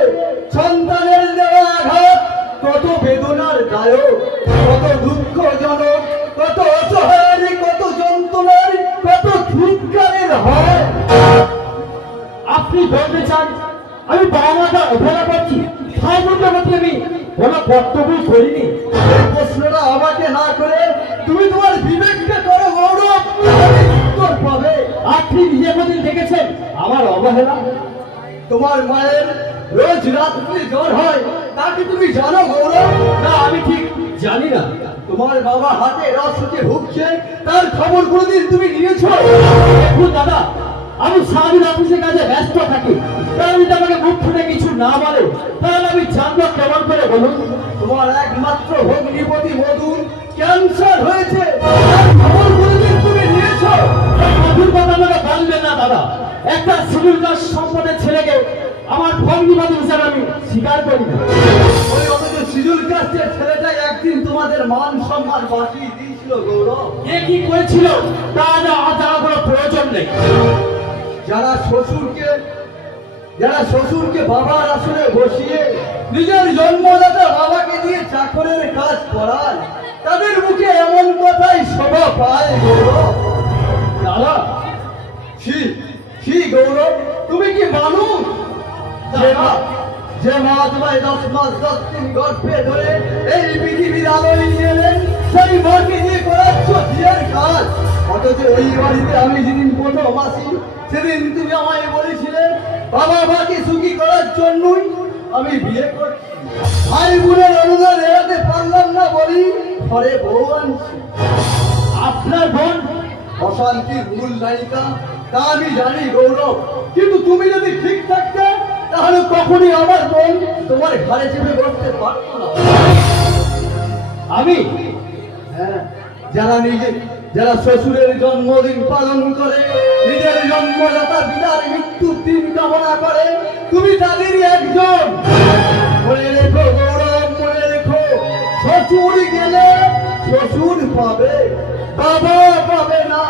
সন্তানের দেওয়া আঘাত কত বেদনার দায়ক, কত দুঃখজনক, কত অসহায়, কত যন্ত্রণার, কত ধিক্কারের হয়। আপনি বলতে চান আমি বাবা মাটা অবহেলা করছি? ভাই বোনদের মধ্যে আমি কোনো কর্তব্য করিনি? এই প্রশ্নটা আমাকে না করে তুমি তোমার বিবেককে করো গৌরব, উত্তর পাবে। আপনি নিজে কোনদিন দেখেছেন আমার অবহেলা? তোমার মায়ের রোজ রাত্রি জ্বর হয় তা কি তুমি জানো গৌরব? না আমি ঠিক জানি না। তোমার বাবা হাতে রসকে ভুগছে তার খবর কোনদিন তুমি নিয়েছো? দেখুন দাদা, আমি সারাদিন অফিসের কাজে ব্যস্ত থাকি, তাই যদি আমাকে মুখ ফুটে কিছু না বলে তাহলে আমি জানবো কেমন করে বলুন? তোমার একমাত্র ভগ্নিপতি মধুর ক্যান্সার হয়েছে, তার খবর কোনদিন তুমি নিয়েছো? এই মধুর কথা আমাকে বলবেন না দাদা। একটা শিডিউল কাস্ট সম্পদের ছেলেকে আমার ভগ্নিপতি হিসাবে আমি স্বীকার করি না। ওই অথচ সিজুল কাস্টের ছেলেটা একদিন তোমাদের মান সম্মান বাঁচিয়ে দিয়েছিল গৌরব। এ কি করেছিল তা জানার কোনো প্রয়োজন নেই। যারা শ্বশুরকে বাবার আসনে বসিয়ে নিজের জন্মদাতা বাবাকে দিয়ে চাকরের কাজ করায় তাদের মুখে এমন কথাই শোভা পায় গৌরব। দাদা কি গৌরব, তুমি কি মানুষ? যে মা তোমায় 10 মাস 10 দিন গর্ভে ধরে এই পৃথিবীর আলোয় নিয়ে এলেন, সেই মাকে দিয়ে করাচ্ছ বিয়ের কাজ। অথচ এই বাড়িতে আমি যেদিন প্রথম আসি সেদিন তুমি আমায় বলেছিলে বাবা মাকে সুখী করার জন্যই আমি বিয়ে করছি, ভাই বোনের অনুদান এড়াতে পারলাম না বলি ঘরে বউ আনছি। আপনার বোন অশান্তির মূল নায়িকা তা আমি জানি গৌরব, কিন্তু তুমি যদি ঠিক থাকতে তাহলে কখনই আমার বোন তোমার ঘরে চেপে বসতে পারতো না। আমি হ্যাঁ, যারা শ্বশুরের জন্মদিন পালন করে, নিজের জন্মদাতা পিতার মৃত্যুর দিন কামনা করে, তুমি তাদেরই একজন। মনে রেখো গৌরব, মনে রেখো, শ্বশুর গেলে শ্বশুর পাবে, বাবা পাবে না।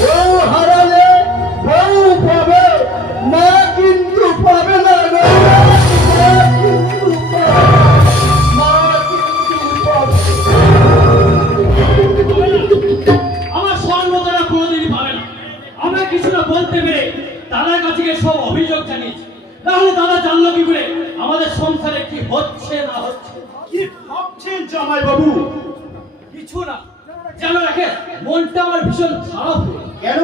বউ হারালে বউ পাবে, মা কিন্তু পাবে না গৌরব, মা কিন্তু পাবে, মা কিন্তু পাবে। আমার স্বর্ণতারা কোনোদিনই পাবে না। আমরা কিছু না বলতে পেরে দাদার কাছে গিয়ে সব অভিযোগ জানিয়েছি, তাহলে দাদা জানলো কি করে আমাদের সংসারে কি হচ্ছে না হচ্ছে? কি ভাবছেন জামাই বাবু? কিছু না, যেন রাখে মনটা আমার ভীষণ খারাপ হয়ে। কেন?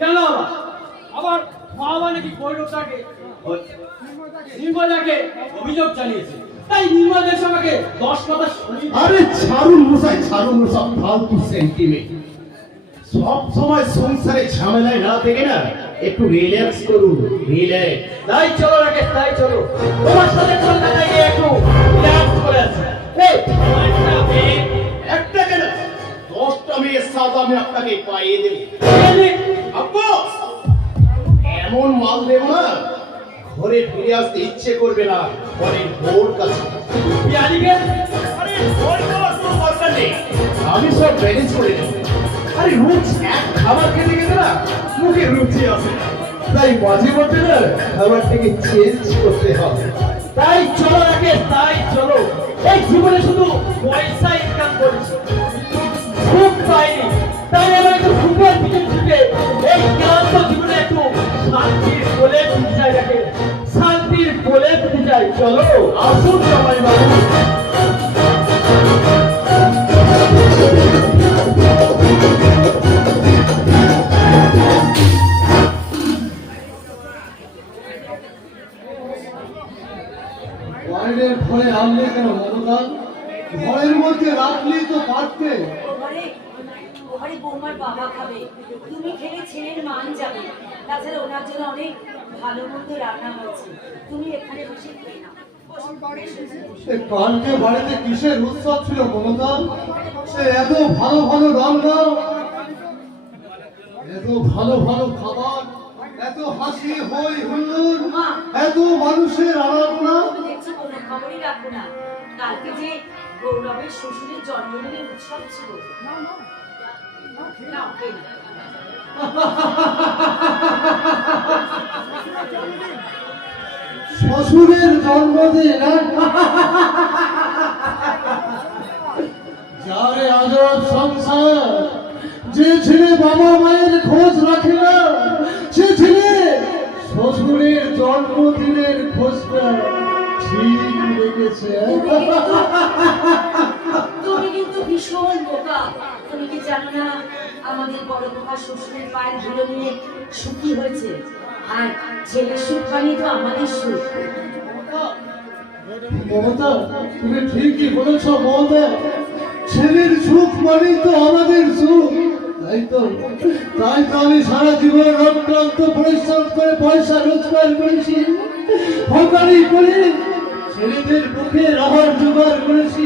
কেন আমার মা নাকি গৈরবটাকে নির্মলাকে অভিযোগ জানিয়েছে, তাই নির্মলা এসে আমাকে 10 কথা শুনিয়ে আরে ছাড়ুন মশাই, ছাড়ুন সব ফালতু সেন্টিমেন্ট। সব সময় সংসারে ঝামেলায় না থেকে না একটু রিল্যাক্স করুন, রিল্যাক্স। তাই চলো রাকেশ, তাই চলো তোমার সাথে কলকাতায় গিয়ে একটু রিল্যাক্স করে আসি। এই একটা মেয়ে, একটা কেন 10টা মেয়ের সাথ আমি আপনাকে পাইয়ে দেব। আব্বাস, এমন মাল দেব না ঘরে ফিরে আসতে ইচ্ছে করবে না, ঘরের বউর কাছে। পিয়ালিকে আরে ভয় পাওয়ার কোনো দরকার নেই, আমি সব ম্যানেজ করে নেব। আরে রোজ এক খাবার খেতে খেতে না মুখে রুচি আসে, তাই মাঝে মধ্যে না খাবারটাকে চেঞ্জ করতে হবে। তাই চলো রাকেশ, তাই চলো। এই জীবনে শুধু পয়সা ইনকাম করেছি, সুখ পাইনি, তাই আমি একটু সুখের পিছনে ছুটে চলো আসুন জামাই বাবু। বাইরের ঘরে আনলে কেন মমতা? ঘরের মধ্যে রাখলেই তো পারতে। ওখানে ওখানে বৌমার বাবা খাবে, তুমি খেলে ছেলের মান যাবে। তাছাড়া ওনার জন্য অনেক ভালো মন্দ রান্না হয়েছে, তুমি এখানে বসে খেয়ে নাও। সে কালকে বাড়িতে কিসের উৎসব ছিল মমতা? সে এত ভালো ভালো রান্না, এত ভালো ভালো খাবার, এত হাসি হই হুল্লোড়, এত মানুষের আরাধনা। তুমি দেখছি কোনো খবরই রাখো না। কালকে যে গৌরবের শ্বশুরের জন্মদিনের উৎসব ছিল। নাও, খেয়ে নাও। শ্বশুরের জন্মদিন, যারে আজব সংসার, যে ছেলে বাবা মায়ের খোঁজ রাখে না, সে ছেলে শ্বশুরের জন্মদিনের খোঁজটা ঠিক রেখেছে। তুমি কিন্তু ভীষণ বোকা। তুমি কি জানো না আমাদের বড় বোকা শ্বশুরের পায়ের ধুলো নিয়ে সুখী হয়েছে, আর ছেলের সুখ মানে তো আমাদের সুখ। মমতা, তুমি ঠিকই বলেছ মমতা, ছেলের সুখ মানেই তো আমাদের সুখ। তাই তো আমি সারা জীবন অক্লান্ত পরিশ্রম করে পয়সা রোজগার করেছি, হকারি করে ছেলেদের মুখে রাহার জোগাড় করেছি।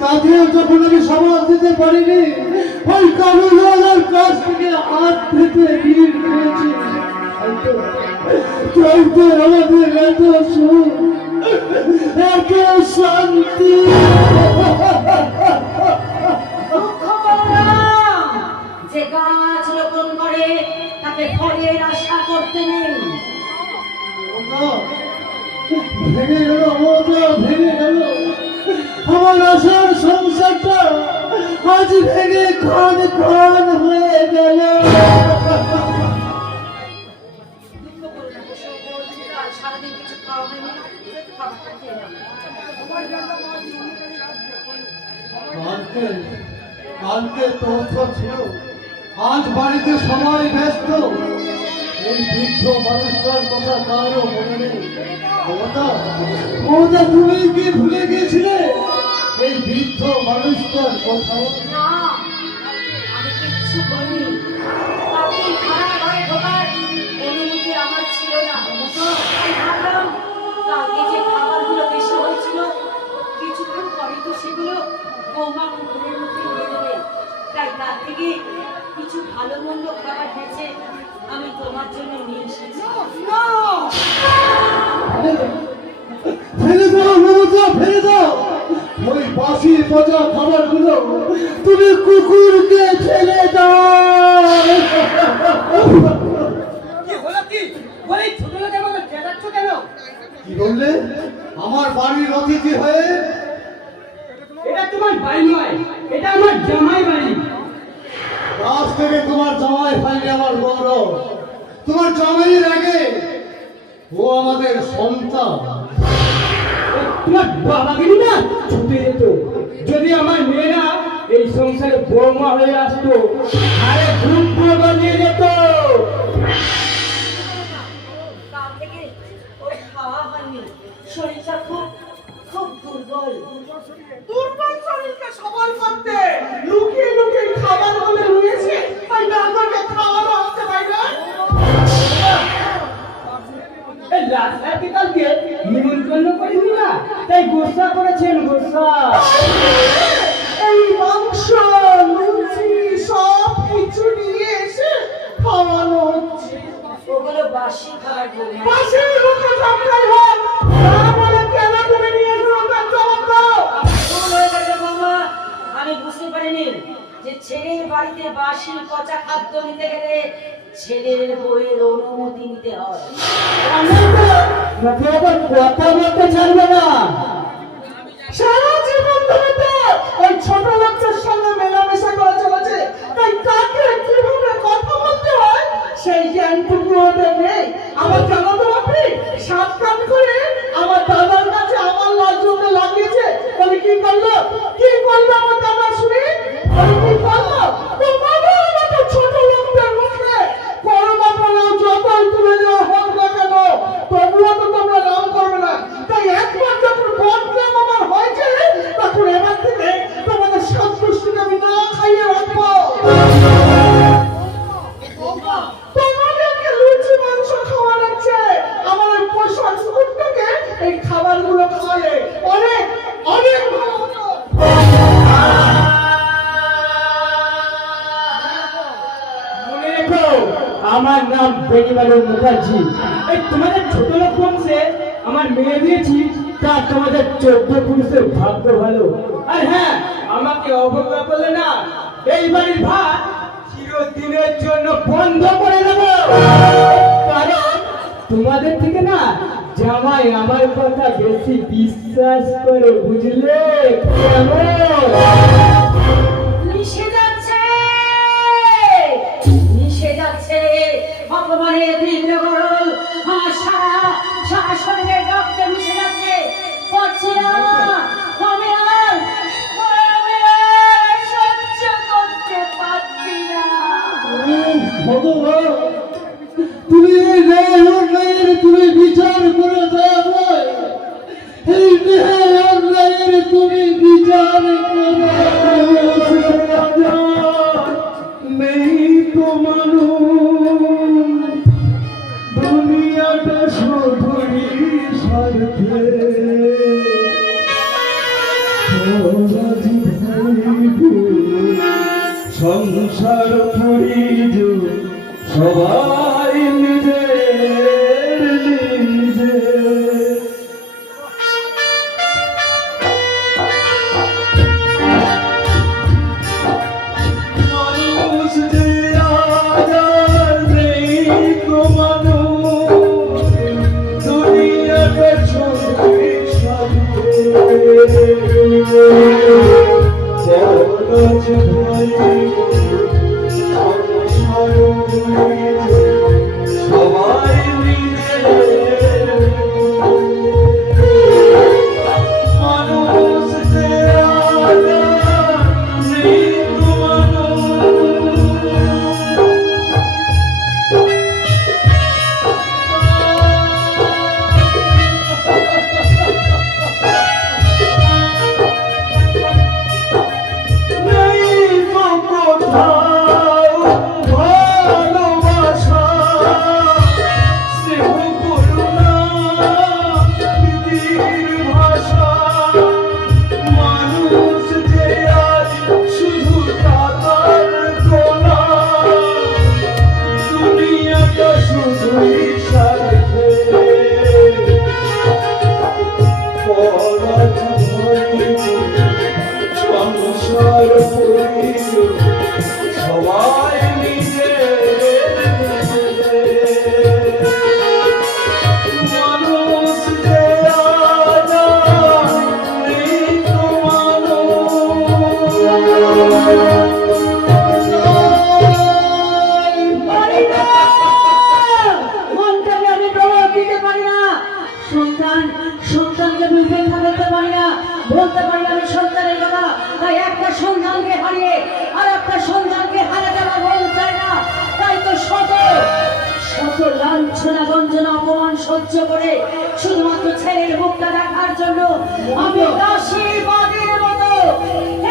তাতেও যখন আমি সমাজ দিতে পারিনি, ওই কালুলার কাছ থেকে হাত পেতে ঋণ খেয়েছি। তাই তো আমাদের এত সুখ, এত শান্তি। যে গাছ রোপণ করে তাকে ফলের আশা করতে নেই। ভেঙে গেল মমতা, ভেঙে গেল আমার আশার সংসারটা, আজ ভেঙে খান খান হয়ে গেল। দুঃখ করো না, কাল সারাদিন কিছু খাওয়া হয়নি, খাবারটা খেয়ে নাও। কালকে তো উৎসব ছিল, আজ বাড়িতে সবাই ব্যস্ত। এই বৃদ্ধ মানুষটার কথা কারো মনে নেই। মমতা, তুমি কি ভুলে গিয়েছিলে এই বৃদ্ধ মানুষটার কথা? না, আমি কিচ্ছু বলিনি। কাউকে খারাপ ঘরে ঢোকার অনুমতি আমার ছিল না। আমি ভাবলাম কালকে যে খাবারগুলো বেশি হয়েছিল, কিছুক্ষণ পরে তো সেগুলো বৌমা মুখের মুখে নিয়ে দেবে। তাই তার থেকে কিছু ভালো মন্দ খাবার বেঁচে আমি তোমার জন্য নিয়ে এসেছি। ফেলে দাও মমতা, ফেলে দাও ওই বাসি পচা খাবারগুলো, তুমি কুকুরকে ফেলে দাও। কি হলো কি? বলে ছোট লোকের মতো চেঁচাচ্ছ কেন? কি বললে? আমার বাড়ির অতিথি হয়ে? এটা তোমার বাড়ি নয়, এটা আমার জামাই বাড়ি। আজ থেকে তোমার জামাই পাইনি আমার গৌরব। তোমার জামাইয়ের আগে ও আমাদের সন্তান। তোমার বাবাগিরি না ছুটে যেত যদি আমার মেয়েরা এই সংসারে বৌমা হয়ে আসতো, আরে গ্রুপ বানিয়ে যেত। কাল থেকে ওর খাওয়া হয়নি, শরীরটা খুব খুব দুর্বল। দুর্বল শরীরকে সবল করতে লুকিয়ে লুকিয়ে খাবার বলে রয়েছে, তাই না আমাকে খাওয়ানো হচ্ছে বাইরে। এই রাস্তাকে কালকে নিমন্ত্রণ করিনি না, তাই গোসা করেছেন গোসা। এই মাংস লুচি সব কিছু নিয়ে এসে খাওয়ানো হচ্ছে। ওগুলো বাসি খাবার বলে পাশের লোকে সবটাই হয়, না বলে কেন তুমি নিয়ে এসো তার জবাব দাও। ভুল হয়ে গেছে বাবা, আমি বুঝতে পারিনি যে ছেলের বাড়িতে বাসি পচা খাদ্য নিতে গেলে ছেলের বউয়ের অনুমতি নিতে হয়। মুখে আবার কথা বলতে ছাড়বে না। সারা জীবন ধরে তো ওই ছোট লোকটার সঙ্গে মেলামেশা করে চলেছে, তাই কাকে কিভাবে কথা বলতে হয় সেই জ্ঞানটুকু ওদের নেই। আমার জানাতো আপনি সাবধান করে আমার দাদার রেখো, আমার নাম বেনিবালু মুখার্জি। এই তোমাদের ছোট লোক বংশে আমার মেয়ে দিয়েছি, তা তোমাদের 14 পুরুষের ভাগ্য ভালো। আর হ্যাঁ, আমাকে অবজ্ঞা করলে না, এই বাড়ির ভাত চিরদিনের জন্য বন্ধ করে দেব। কারণ তোমাদের থেকে না জামাই আমার কথা বেশি বিশ্বাস করে, বুঝলে? কেমন? মিশে যাচ্ছে, মিশে যাচ্ছে ভগবানের তীব্র গরল আমার সারা সারা শরীরের রক্তে মিশে যাচ্ছে। পাচ্ছি না, আমি আর সহ্য করতে পারছি না। ভগবান, তুমি এই ন্যায় অন্যায়ের তুমি বিচার করে দাও। এই ন্যায় অন্যায়ের তুমি বিচার করে নেই তো মানুষ, দুনিয়াটা শুধুই স্বার্থে। সংসার পরিজ সবাই নিজের নিজে। মানুষ যে আজার নেই তো মানুষ, দুনিয়াটা ছবি সাথে। সবাই মানুষ যে সবাই নিজে মানুষ যে মনটাকে আমি প্রভাব দিতে পারি না, সন্তানকে বুঝে থাকতে পারি না, বলতে পারি না আমি সন্তানের কথা। তাই একটা সন্তানকে হারিয়ে আর একটা সন্তানকে হারাতে আমার মন চায় না। তাই তো শত শত লাঞ্ছনা গঞ্জনা অপমান সহ্য করে শুধুমাত্র ছেলের মুখটা দেখার জন্য আমি দাসীর বাদীর মতো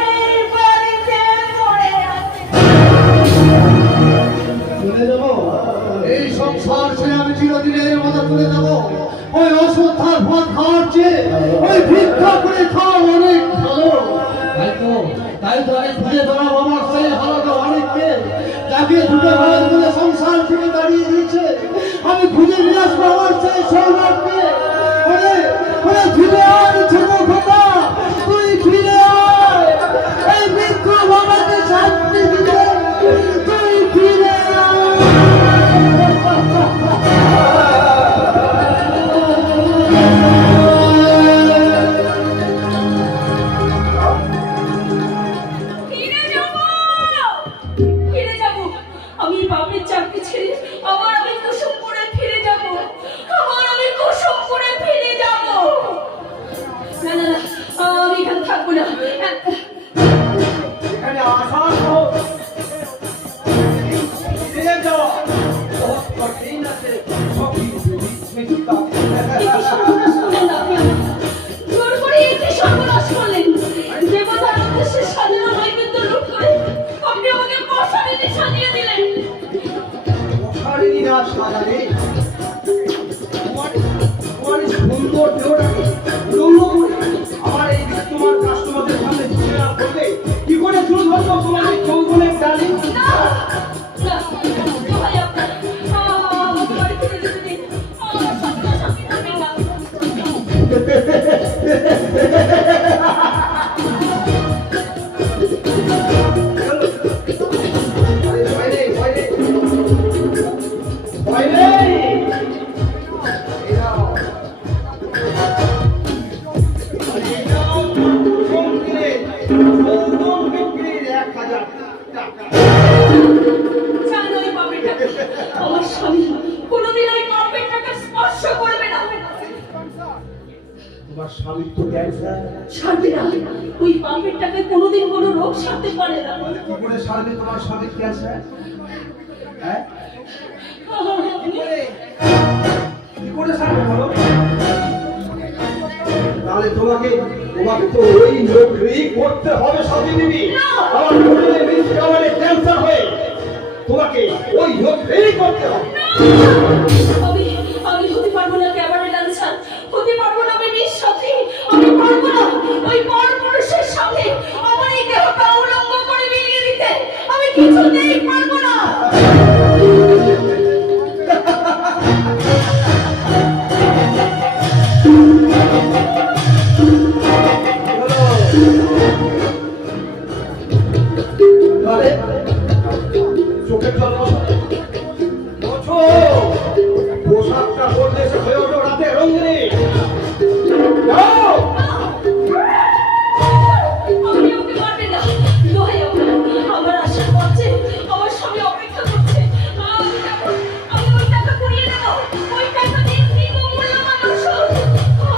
এই বাড়িতে পড়ে আছি। চলে যাবো, এই সংসার ছেড়ে আমি চিরদিনের মতো চলে যাবো। ওই অশ্রদ্ধার ভাত খাওয়ার চেয়ে ওই ভিক্ষা করে খাওয়া অনেক ভালো। তাই তো আমি খুঁজে বেড়াবো আমার সেই হারানো অনেককে, যাকে দুটো ঘরের মধ্যে সংসার থেকে দাঁড়িয়ে দিয়েছে। আমি খুঁজে নিয়ে আসবো আমার সেই সৌরভকে। ওরে ওরে ফিরে আয় ছোট খোকা, তুই ফিরে আয়, এই মৃত্যু বাবাকে শান্তি দিতে তুই ফিরে আয়। ফিরে যাব, আমি বাপের চাকরি ছেড়ে আবার আমি কুসুমপুরে ফিরে যাব, আবার আমি কুসুমপুরে ফিরে যাব। না না না, আমি এখানে থাকবো না। এখানে আসার পর ফিরে যাওয়া বহুত কঠিন আছে। সবই জোর করে একে সর্বনাশ করলেন। দেবতার উদ্দেশ্যে সাজানো নৈবেদ্য লুট করে আপনি আমাকে মশারিতে সাজিয়ে দিলেন। মশারি না সাজালে তোমার সুন্দর দেহটাকে রৌলো করে আমার এই তোমার কাস্টমারদের সামনে ঝুলে না করবে কি করে চুল ধরবো তোমার এই চৌবনের ডালি? না না তোমার স্বামীর তো ক্যান্সার। ছাড়বে না, ওই বাপের টাকে কোনোদিন কোনো রোগ সারতে পারে না। কি করে সারবে তোমার স্বামীর ক্যান্সার? হ্যাঁ, কি করে সারবে বলো? তাহলে তোমাকে তো ওই নকরি করতে হবে সাথী দিবি। আমার শরীরে নিষ্কামনে ক্যান্সার হয়ে তোমাকে ওই নকরি করতে হবে। আমি হতে পারবো না ক্যাবারে ডান্সার, হতে পারবো না আমি নিঃসাথী, আমি পারবো না ওই পরপুরুষের সাথে আমার এই দেহটা উলঙ্গ করে মিলিয়ে দিতে, আমি কিছুতেই পারবো না। তাহলে চোখের জল মোছো, পোশাকটা পরলে সে হয়ে ওঠো রাতে রঙিনী। যাও। আমি ওকে মারবে না, দোহাই আপনার, আমার আশার পথে আমার স্বামী অপেক্ষা করছে। আমি ওই টাকা কুড়িয়ে নেব, ওই টাকা দিয়ে কিনবো মূল্যবান ওষুধ।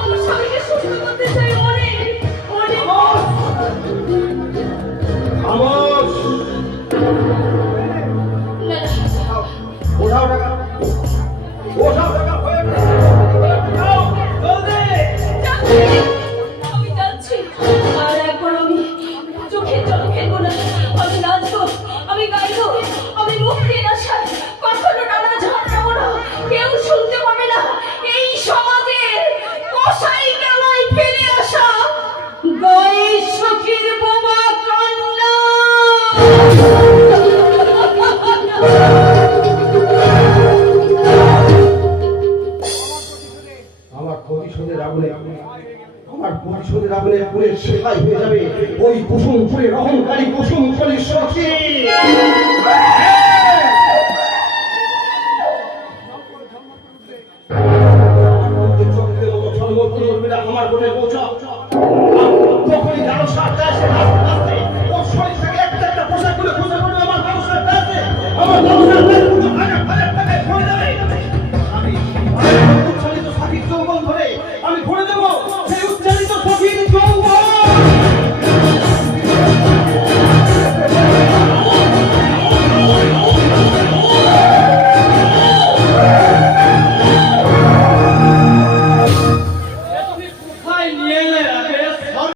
আমার স্বামীকে সুস্থ করতে চাই অনেক অনেক। খামোশ। না, ওঠাও টাকা, ওঠাও টাকা হয়ে যাও, জলদি। যাচ্ছি, আমি যাচ্ছি। আর একবার আমি চোখের জল ফেলবো না, আমি নাচবো, আমি গাইবো, আমি মুক্তির আশায় কখনো নানা ঝাড়বো না, কেউ শুনতে পাবে না। এই সমাজের কসাই গেলায় ফেলে আসা গায়ে সখীর বোমা কান্না। আমার প্রতিশোধের আগুনে পুরে সেলাই হয়ে যাবে ওই কুসুমপুরের অহংকারী কুসুমপুরের সখী।